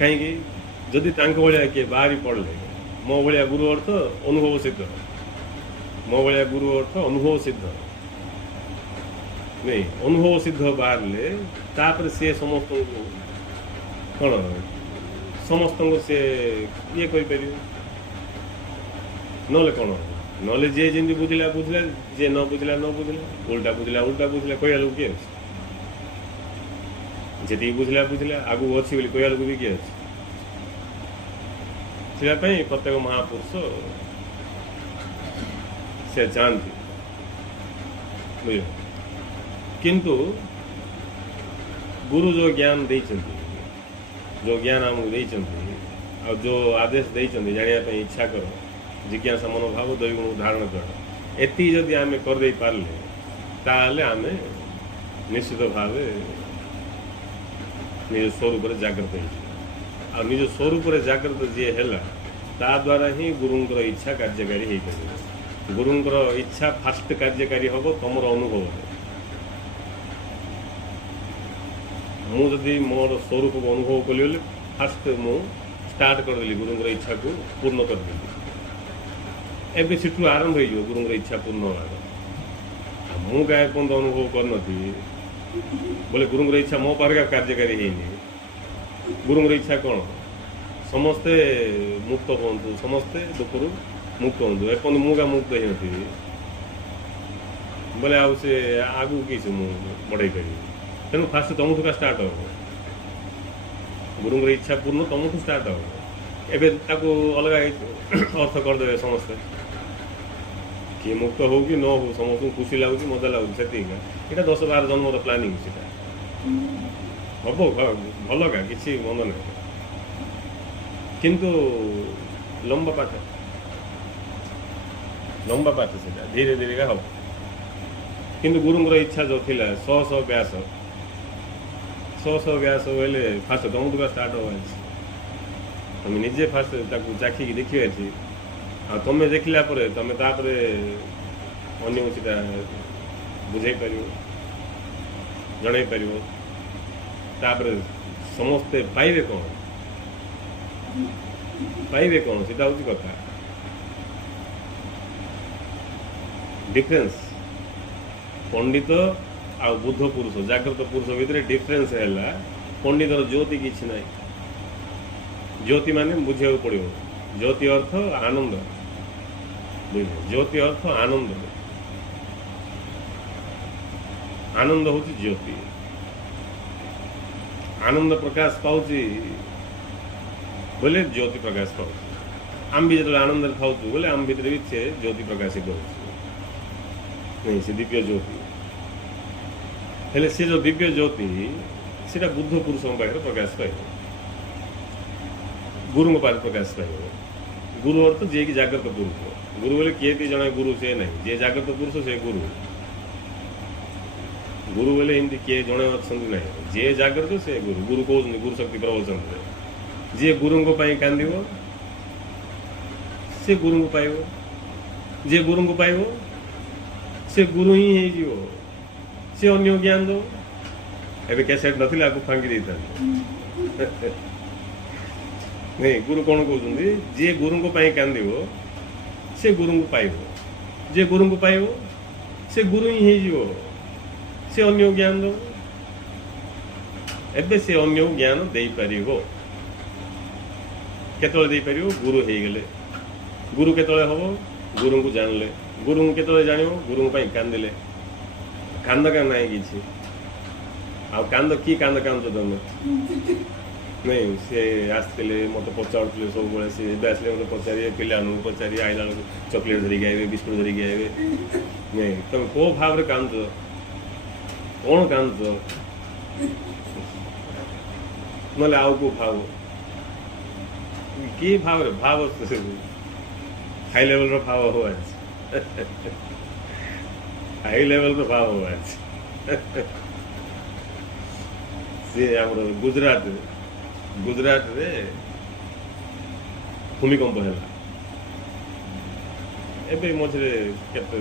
कहीं जदि भाया किए बाहरी पड़े मो भाया गुरु अर्थ अनुभव सिद्ध मो भाया गुरु अर्थ अनुभव सिद्ध नहीं अनुभव सिद्ध बाहर तापर सी समस्त कौन समस्त से ये कर ना कौन ना जे जमी बुझला बुझला जे न बुझला न बुझला उल्टा बुझला कह लोग किए जी बुझला बुझला आगू अच्छी बोली कह लोग भी किए से प्रत्येक महापुरुष से जानती बुझ किंतु गुरु जो ज्ञान देइचंती जो ज्ञान आमको देइचंती आ जो आदेश देइचंती जानिया पे इच्छा करो जिज्ञासा मनोभाव दैगुण धारण कर एति जदि आमे कर दे पारले ताले आमे निश्चित भाव निज स्वरूप जागृत हो निज स्वरूप जागृत जी है ता द्वारा ही गुरुंकर इच्छा कार्यकारी हो पार गुरुंकर इच्छा फास्ट कार्यकारी हम तुम अनुभव मुझे मोर स्वरूप को अनुभव कली बोले फास्ट मु स्टार्ट करदेली गुरुंकर इच्छा को पूर्ण करदेली एवं सीठू आरंभ हो गुरुंकर इच्छा पूर्ण होगा मु क्या पर्यटन अनुभव करनी बोले गुरुंकर इच्छा मो पार कार्यकारी है गुरुंकर इच्छा कौन समस्ते मुक्त हूँ समस्ते दुखर मुक्त हूँ एपन मुगा मुक्त होती बोले आउ से आगू किसी बढ़े पारि तेणु फास्ट तुमठू का स्टार्ट हो गुरुंकर इच्छा पूर्ण तुमठू स्टार्ट हो एवं अलग अर्थ करदे समस्ते किए मुक्त हो कि न हो समस्त खुशी लगुच मजा लगुच से 10-12 जन्म प्लानिंग से हम भल का किसी मन ना किंतु लंबा पाठ से धीरे धीरे का हम किंतु गुरुंकर इच्छा जो थी 100 व्यास बोले फास्ट तुम तो स्टार्ट हो तुम निजे फास्ट चाखिकी देखिए तुम्हें देखला तुम अन्य सीटा बुझे पार जन पार समस्ते पाइबे कौन सीधा हूँ कथा डिफरेंस पंडित आ बुद्ध पुरुष जागृत पुरुष भितर डिफरेंस है पंडितर ज्योति किसी ना ज्योति माने बुझे पड़ो ज्योति अर्थ आनंद ज्योति अर्थ आनंद आनंद हूँ ज्योति आनंद प्रकाश पाऊँची बोले ज्योति प्रकाश पाऊँ आम भी जो आनंद था बोले आम भितर भी से ज्योति प्रकाशित नहीं से दिव्य ज्योति हेले से जो दिव्य ज्योति से बुद्ध पुरुष पाखे प्रकाश पाइब गुरु पाखे प्रकाश पाइब गुरु अर्थ जी कि जागृत पुरुष गुरु बोले किए जन गुरु से नहीं जे जागृत पुरुष से गुरु गुरु बोले एमती किए जड़े अच्छा ना जे जागृत से गुरु गुरु कहते गुरु शक्ति प्रवचन जी गुरु को कांद से गुरु को पाइब जे गुरु को पाइब से गुरु ही हो से अन्य ज्ञान दो एवं कैसेट नथिला आपको फांगी देता नहीं गुरु कौन कहते जी गुरु को कांद से गुरु को पाइब जे गुरु को पाइब से गुरु ही हो से अन्य ज्ञान दो एबे से अन्य ज्ञान दे पार केतले दे पार गुरु हो गले गुरु केतले हम गुरु को जानले गुरु को केतले जान गुरु कांदिले कांद का ना कि कांद कि कांद कांद तुम नहीं से आसते मत पचारे सब सी आसले मत पचारे पिला पचारे आईला चॉकलेट धरिक आए बिस्कुट धरिक आए नहीं तुम को भाव कांद कौन कांद ना आउ को भाव कि भाव भाव हाई लेवल भाव हो हाई लेवल भाव हो सी आम गुजरात गुजरात रे भूमिकंप है एबे मझे केते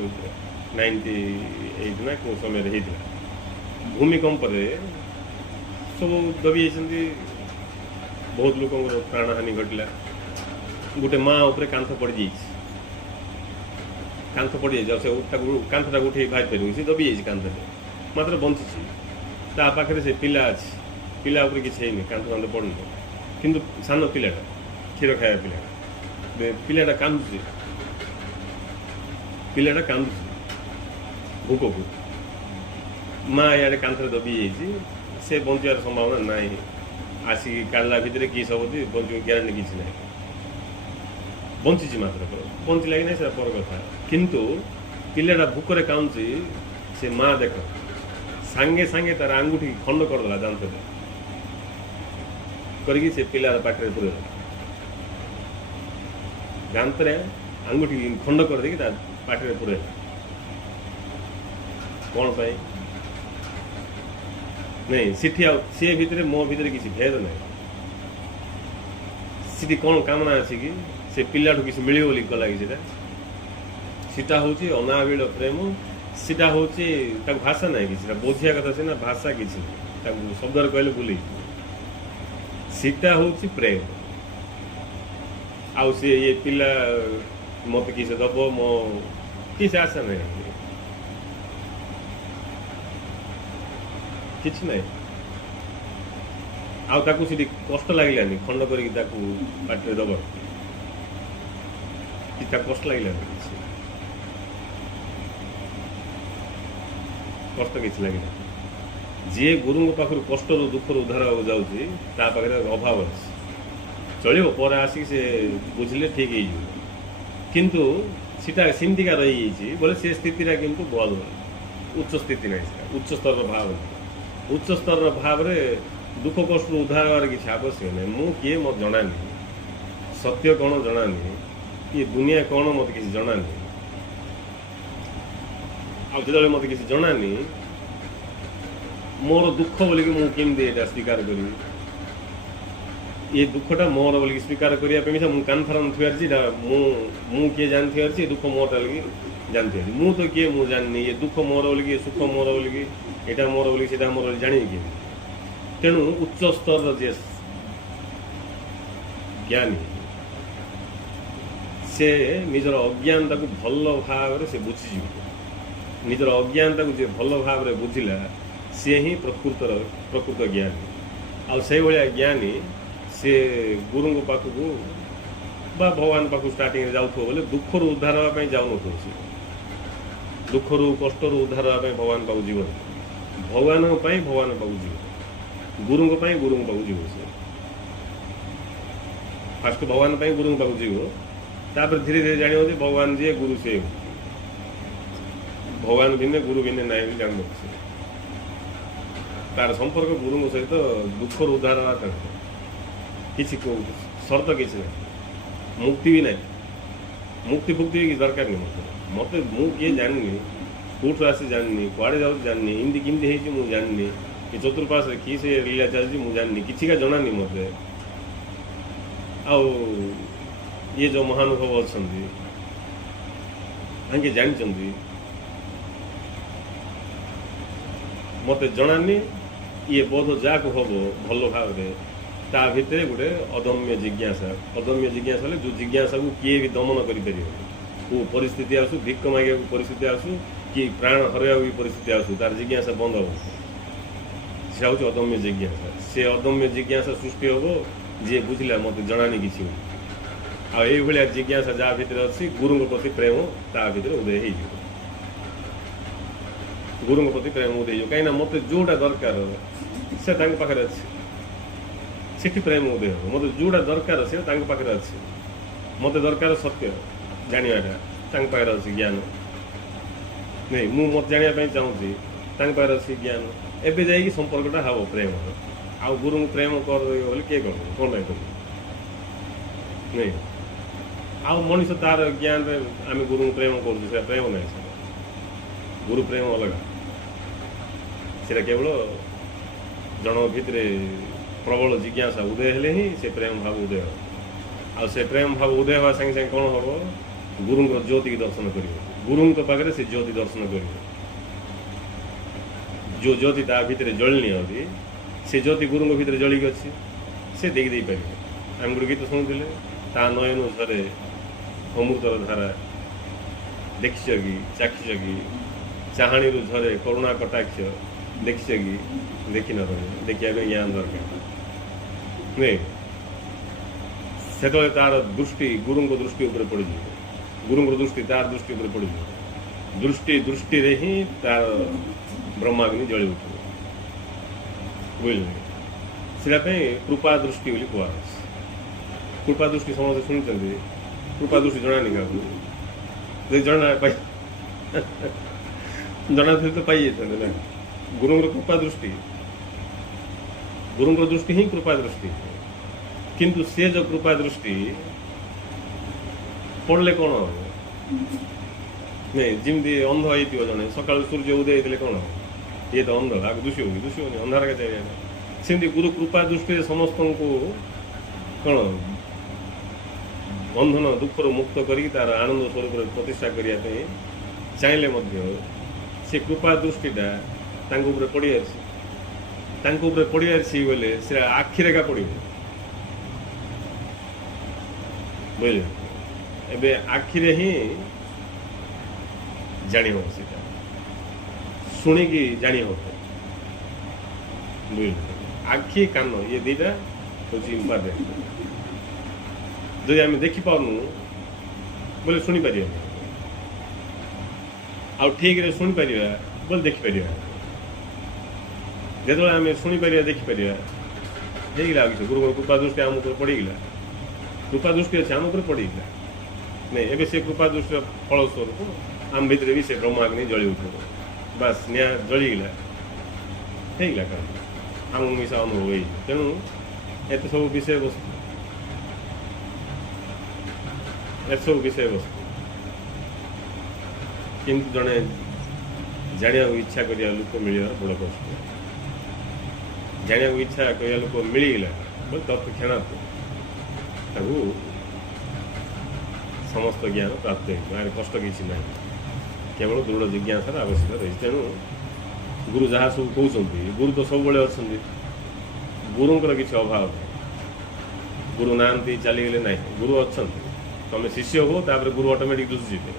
98 ना को समय रे हेतिला भूमिकंप रे सब दबी जाइछन्ती बहुत लोक प्राणहानि घटला गोटे माँ उपरे कांथ पड़ जाइए कांथ पड़ जाए से कांथटा उठे बाहर पार सी दबी जाइए कांथ मात्र बंची ता पाखे से पिला अच्छी पिला उपरे किसी है कांथ कांथ पड़न किंतु सान पिलाटा क्षीर खाया पिलाटा पिलाटा कांदुची पिलाटा कांदुची भूक को माँ इे कांथ दबी जाइए से बचार संभावना ना आसिक काढ़ला भितर कि सब बंच ग्यारंटी किसी ना बंची मात्र बंचला कि नहीं पर कथा किंतु पिलाटा भूकरे कांदुची से माँ देख ସାଙ୍ଗେ ସାଙ୍ଗେ ତାର ଆଙ୍ଗୁଠି ଖଣ୍ଡ କରିଦେଲା ଦାନ୍ତରେ କରିକି ସେ ପିଲାର ପାଟିରେ ପୁରେଇଲା। ଦାନ୍ତରେ ଆଙ୍ଗୁଠି ଖଣ୍ଡ କରିଦେଇକି ତା ପାଟିରେ ପୁରେଇଲା। କ'ଣ ପାଇଁ? ନାଇଁ ସେଠି ଆଉ ସେ ଭିତରେ ମୋ ଭିତରେ କିଛି ଭେଦ ନାହିଁ। ସେଠି କ'ଣ କାମନା ଅଛି କି ସେ ପିଲାଠୁ କିଛି ମିଳିବ ବୋଲି କଲା କି ସେଟା ହେଉଛି ଅନାବିଳ ପ୍ରେମ। ସେଟା ହେଉଛି ତାକୁ ଭାଷା ନାହିଁ କିଛି, ସେଟା ବୁଝିବା କଥା ସିନା, ଭାଷା କିଛି ତାକୁ ଶବ୍ଦରେ କହିଲେ ଭୁଲି। ସେଟା ହେଉଛି ପ୍ରେମ। ଆଉ ସେ ଇଏ ପିଲା ମୋତେ କିଛି ଦେବ, ମୋ କିଛି ଆଶା ନାହିଁ, କିଛି ନାହିଁ। ଆଉ ତାକୁ ସେଠି କଷ୍ଟ ଲାଗିଲାନି ଖଣ୍ଡ କରିକି ତାକୁ ପାଟିରେ ଦେବ, କି ତାକୁ କଷ୍ଟ ଲାଗିଲାନି, କିଛି କଷ୍ଟ କିଛି ଲାଗିଲା। ଯିଏ ଗୁରୁଙ୍କ ପାଖରୁ କଷ୍ଟରୁ ଦୁଃଖରୁ ଉଦ୍ଧାର ହେବାକୁ ଯାଉଛି ତା ପାଖରେ ଅଭାବ ଅଛି, ଚଳିବ, ପରେ ଆସିକି ସେ ବୁଝିଲେ ଠିକ୍ ହେଇଯିବ। କିନ୍ତୁ ସେଟା ସେମିତିକା ରହିଯାଇଛି ବୋଲେ ସେ ସ୍ଥିତିଟା କିନ୍ତୁ ଭଲ ଉଚ୍ଚ ସ୍ଥିତି ନାହିଁ, ସେଟା ଉଚ୍ଚ ସ୍ତରର ଭାବ। ଉଚ୍ଚ ସ୍ତରର ଭାବରେ ଦୁଃଖ କଷ୍ଟରୁ ଉଦ୍ଧାର ହେବାର କିଛି ଆବଶ୍ୟକ ନାହିଁ। ମୁଁ କିଏ ମୋତେ ଜଣାନି, ସତ୍ୟ କ'ଣ ଜଣାନି, ଇଏ ଦୁନିଆ କ'ଣ ମୋତେ କିଛି ଜଣାନି। ଆଉ ଯେତେବେଳେ ମୋତେ କିଛି ଜଣାନି, ମୋର ଦୁଃଖ ବୋଲିକି ମୁଁ କେମିତି ଏଇଟା ସ୍ୱୀକାର କରିବି? ଏ ଦୁଃଖଟା ମୋର ବୋଲିକି ସ୍ୱୀକାର କରିବା ପାଇଁ ମୁଁ କାନଫାରମ ଥିବାର ଏଇଟା ମୁଁ କିଏ ଜାଣିଥିବାର ଏ ଦୁଃଖ ମୋରଟା ବୋଲିକି ଜାଣିଥିବାର। ମୁଁ ତ କିଏ ମୁଁ ଜାଣିନି, ଏ ଦୁଃଖ ମୋର ବୋଲିକି, ଏ ସୁଖ ମୋର ବୋଲିକି, ଏଇଟା ମୋର ବୋଲିକି ସେଇଟା ମୋର ବୋଲି ଜାଣିବି କେମିତି? ତେଣୁ ଉଚ୍ଚ ସ୍ତରର ଯିଏ ଜ୍ଞାନୀ ସେ ନିଜର ଅଜ୍ଞାନତାକୁ ଭଲ ଭାବରେ ସେ ବୁଝିଯିବ। ନିଜର ଅଜ୍ଞାନତାକୁ ଯିଏ ଭଲ ଭାବରେ ବୁଝିଲା ସିଏ ହିଁ ପ୍ରକୃତ ଜ୍ଞାନୀ। ଆଉ ସେଇଭଳିଆ ଜ୍ଞାନୀ ସେ ଗୁରୁଙ୍କ ପାଖକୁ ବା ଭଗବାନ ପାଖକୁ ଷ୍ଟାର୍ଟିଂରେ ଯାଉଥିବ ବୋଲେ ଦୁଃଖରୁ ଉଦ୍ଧାର ହେବା ପାଇଁ ଯାଉନଥିବ। ସେ ଦୁଃଖରୁ କଷ୍ଟରୁ ଉଦ୍ଧାର ହେବା ପାଇଁ ଭଗବାନ ପାଖକୁ ଯିବ, ଭଗବାନଙ୍କ ପାଇଁ ଭଗବାନ ପାଖକୁ ଯିବ, ଗୁରୁଙ୍କ ପାଇଁ ଗୁରୁଙ୍କ ପାଖକୁ ଯିବ। ସେ ଫାଷ୍ଟ ଭଗବାନ ପାଇଁ ଗୁରୁଙ୍କ ପାଖକୁ ଯିବ, ତାପରେ ଧୀରେ ଧୀରେ ଜାଣିବ ଯେ ଭଗବାନ ଯିଏ ଗୁରୁ ସେ ଭଗବାନ ଭିନ୍ନେ ଗୁରୁ ଭିନ୍ନେ ନାହିଁ ବୋଲି ଜାଣିବ। ତାର ସମ୍ପର୍କ ଗୁରୁଙ୍କ ସହିତ ଦୁଃଖରୁ ଉଦ୍ଧାର ହେବା ତାଙ୍କ କିଛି ସର୍ତ୍ତ କିଛି ନାହିଁ, ମୁକ୍ତି ବି ନାହିଁ, ମୁକ୍ତି ଫୁକ୍ତି ବି କିଛି ଦରକାର ନାହିଁ। ମୋତେ ମୁଁ କିଏ ଜାଣିନି, କେଉଁଠୁ ଆସି ଜାଣିନି, କୁଆଡ଼େ ଯାଉଛି ଜାଣିନି, ଏମିତି କେମିତି ହେଇଛି ମୁଁ ଜାଣିନି, କି ଚତୁର୍ପାର୍ଶ୍ୱରେ କି ସେ ଲୀଳା ଚାଲିଛି ମୁଁ ଜାଣିନି, କିଛିକା ଜଣାନି ମୋତେ। ଆଉ ଇଏ ଯେଉଁ ମହାନୁଭବ ଅଛନ୍ତି ତାଙ୍କେ ଜାଣିଛନ୍ତି, ମୋତେ ଜଣାନି। ଇଏ ବୋଧ ଯାହାକୁ ହବ ଭଲ ଭାବରେ ତା ଭିତରେ ଗୋଟେ ଅଦମ୍ୟ ଜିଜ୍ଞାସା। ଅଦମ୍ୟ ଜିଜ୍ଞାସା ହେଲେ ଯେଉଁ ଜିଜ୍ଞାସାକୁ କିଏ ବି ଦମନ କରିପାରିବ। କେଉଁ ପରିସ୍ଥିତି ଆସୁ, ଭିକ ମାଗିବାକୁ ପରିସ୍ଥିତି ଆସୁ, କି ପ୍ରାଣ ହରାଇବାକୁ ବି ପରିସ୍ଥିତି ଆସୁ, ତାର ଜିଜ୍ଞାସା ବନ୍ଦ ହେବ। ସେଟା ହେଉଛି ଅଦମ୍ୟ ଜିଜ୍ଞାସା। ସେ ଅଦମ୍ୟ ଜିଜ୍ଞାସା ସୃଷ୍ଟି ହେବ ଯିଏ ବୁଝିଲା ମୋତେ ଜଣାନି କିଛି। ଆଉ ଏଇଭଳିଆ ଜିଜ୍ଞାସା ଯାହା ଭିତରେ ଅଛି, ଗୁରୁଙ୍କ ପ୍ରତି ପ୍ରେମ ତା ଭିତରେ ଉଦୟ ହେଇଯିବ। ଗୁରୁଙ୍କ ପ୍ରତି ପ୍ରେମ ଉଦୟ ହେଇଯିବ, କାହିଁକିନା ମୋତେ ଯେଉଁଟା ଦରକାର ସେ ତାଙ୍କ ପାଖରେ ଅଛି, ସେଠି ପ୍ରେମ ଉଦୟ ହେବ। ମୋତେ ଯେଉଁଟା ଦରକାର ସେ ତାଙ୍କ ପାଖରେ ଅଛି। ମୋତେ ଦରକାର ସତ୍ୟ ଜାଣିବାଟା, ତାଙ୍କ ପାଖରେ ଅଛି ଜ୍ଞାନ। ନାଇଁ, ମୁଁ ମୋତେ ଜାଣିବା ପାଇଁ ଚାହୁଁଛି, ତାଙ୍କ ପାଖରେ ଅଛି ଜ୍ଞାନ। ଏବେ ଯାଇକି ସମ୍ପର୍କଟା ହେବ ପ୍ରେମର। ଆଉ ଗୁରୁଙ୍କୁ ପ୍ରେମ କରିଦେବ ବୋଲି କିଏ କରିବ? କ'ଣ ପାଇଁ କରିବ? ନାଇଁ, ଆଉ ମଣିଷ ତାର ଜ୍ଞାନରେ ଆମେ ଗୁରୁଙ୍କୁ ପ୍ରେମ କରୁଛୁ, ସେଟା ପ୍ରେମ ନାହିଁ। ସେଟା ଗୁରୁ ପ୍ରେମ ଅଲଗା। ସେଟା କେବଳ ଜଣଙ୍କ ଭିତରେ ପ୍ରବଳ ଜିଜ୍ଞାସା ଉଦୟ ହେଲେ ହିଁ ସେ ପ୍ରେମ ଭାବ ଉଦୟ ହେବ। ଆଉ ସେ ପ୍ରେମ ଭାବ ଉଦୟ ହେବା ସାଙ୍ଗେ ସାଙ୍ଗେ କ'ଣ ହେବ? ଗୁରୁଙ୍କ ଜ୍ୟୋତିକି ଦର୍ଶନ କରିବ। ଗୁରୁଙ୍କ ପାଖରେ ସେ ଜ୍ୟୋତି ଦର୍ଶନ କରିବ। ଯେଉଁ ଜ୍ୟୋତି ତା ଭିତରେ ଜଳିନି ଆହୁରି, ସେ ଜ୍ୟୋତି ଗୁରୁଙ୍କ ଭିତରେ ଜଳିକି ଅଛି, ସେ ଦେଇକି ଦେଇପାରିବ। ଆମେ ଗୋଟେ ଗୀତ ଶୁଣୁଥିଲେ, ତା ନୟନ ଝରେ ଅମୃତର ଧାରା, ଦେଖିଛ କି ଚାଖିଛ କି, ଚାହାଣୀରୁ ଝରେ କରୁଣା କଟାକ୍ଷ, ଦେଖିଛ କି ଦେଖିନ ତମେ, ଦେଖିବା ପାଇଁ ଜ୍ଞାନ ଦରକାର। ନୁହେଁ, ସେତେବେଳେ ତାର ଦୃଷ୍ଟି ଗୁରୁଙ୍କ ଦୃଷ୍ଟି ଉପରେ ପଡ଼ିଯିବ, ଗୁରୁଙ୍କ ଦୃଷ୍ଟି ତାର ଦୃଷ୍ଟି ଉପରେ ପଡ଼ିଯିବ। ଦୃଷ୍ଟିରେ ହିଁ ତାର ବ୍ରହ୍ମାଗ୍ନି ଜଳି ଉଠିବ। ବୁଝିଲେ? ସେଇଟା ପାଇଁ କୃପା ଦୃଷ୍ଟି ବୋଲି କୁହାଯାଉଛି। କୃପା ଦୃଷ୍ଟି ସମସ୍ତେ ଶୁଣିଛନ୍ତି, କୃପା ଦୃଷ୍ଟି ଜଣାନି କାହାକୁ। ଯଦି ଜଣା ପାଇ ଜଣାଥିଲେ ତ ପାଇଯାଇଥାନ୍ତେ ନା। गुरुंर कृपा दृष्टि गुरुंर दृष्टि ही कृपा दृष्टि किंतु से जो कृपा दृष्टि पड़े कौन हम नहीं जमी अंध हो जड़े सका सूर्य उदय होते कौन हम ये तो अंध आगे दुष्य होगी अंधार का चाहिए सेमती गुरु कृपा दृष्टि समस्त को कौन बंधन दुखर मुक्त कर तार आनंद स्वरूप प्रतिष्ठा करने चाहिए से कृपा दृष्टिटा पड़ी पड़ी बोले से आखिरे का पड़ बुझे एबे आखिरे ही जानी हो शुणिकी जानी हो बुझे आखि कान ये दीटा हूँ इम्पोर्टेंट जदि आम देखिपारनु बोले शुणी पार आउ ठीक रे शुणी पार बोले देखिपर जो आम शुणिपर देखिपर होगा गुरु कृपा दृष्टि आम पड़ेगा कृपा दृष्टि अच्छे आम पड़ेगा नहीं एवं से कृपा दृष्टि फल स्वरूप आम भितर भी से ब्रह्माग्नि जली उठ बास निया जलीगला होगा काम आम मिसा अनुभव हो तेणु एत सब विषय वस्तु एत सब विषय वस्तु किंतु जड़े जाना इच्छा करिया लोक मिलवा बड़ कष्ट जाना इच्छा करिया लोक मिलगला बोले तत्क्षणात् समस्त ज्ञान प्राप्त हो कष्ट किसी ना केवल दृढ़ जिज्ञासार आवश्यक रही तेणु गुरु जहाँ सब कहते गुरु तो सब बड़े अच्छा गुरुंर किसी अभाव नहीं गुरु नांती चलीगले ना गुरु अच्छा तुम शिष्य हो तापर गुरु ऑटोमेटिक दुसुचे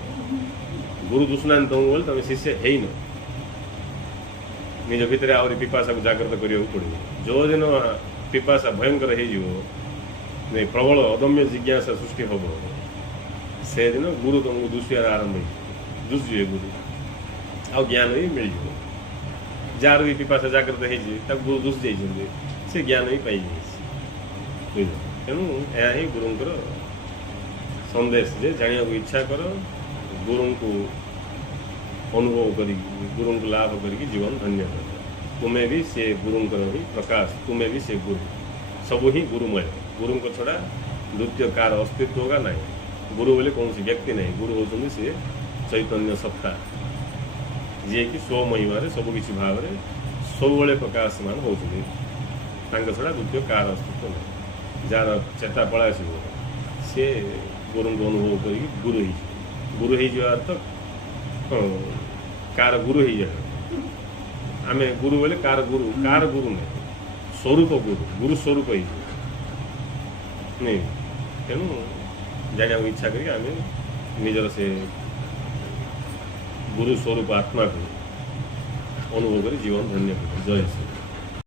गुरु दुसुना तुमको बोले तुम शिष्य है न निज भितर आहरी पिपाशा को जागृत करने पड़ो जो दिन पिपाशा भयंकर हो प्रबल अदम्य जिज्ञासा सृष्टि हम से दिन गुरु तुमको दुसुआर आरंभ हो दुसुए गुरु आ ज्ञान भी मिल जार भी पिपाशा जागृत हो गुरु दुस जाइए से ज्ञान भी पाई बुझ तेणु यह ही गुरुंर संदेश जे जाना को इच्छा कर गुरु को अनुभव कर गुरु को लाभ करके जीवन धन्य कर तुम्हें भी से गुरुंर ही प्रकाश तुम्हें भी से गुरु सब ही गुरुमय गुरु को छड़ा द्वितीय कार अस्तित्व होगा नहीं गुरु बोले कौन सी व्यक्ति नहीं गुरु होते से चैतन्य सत्ता जी कि स्वमहिमार सबकि भाव में सब प्रकाशमान होती छड़ा द्वितीय कार अस्तित्व नहीं जार चेता पड़ा सी गुरु को अनुभव कर गुरु हो अर्थ कार गुरु हो जाए आम गुरु बोले कार गुरु नहीं स्वरूप गुरु स्वरूप ही नहीं तेणु जाना इच्छा करें आम निजर से गुरु स्वरूप आत्मा को अनुभव कर जीवन धन्य कर जय श्री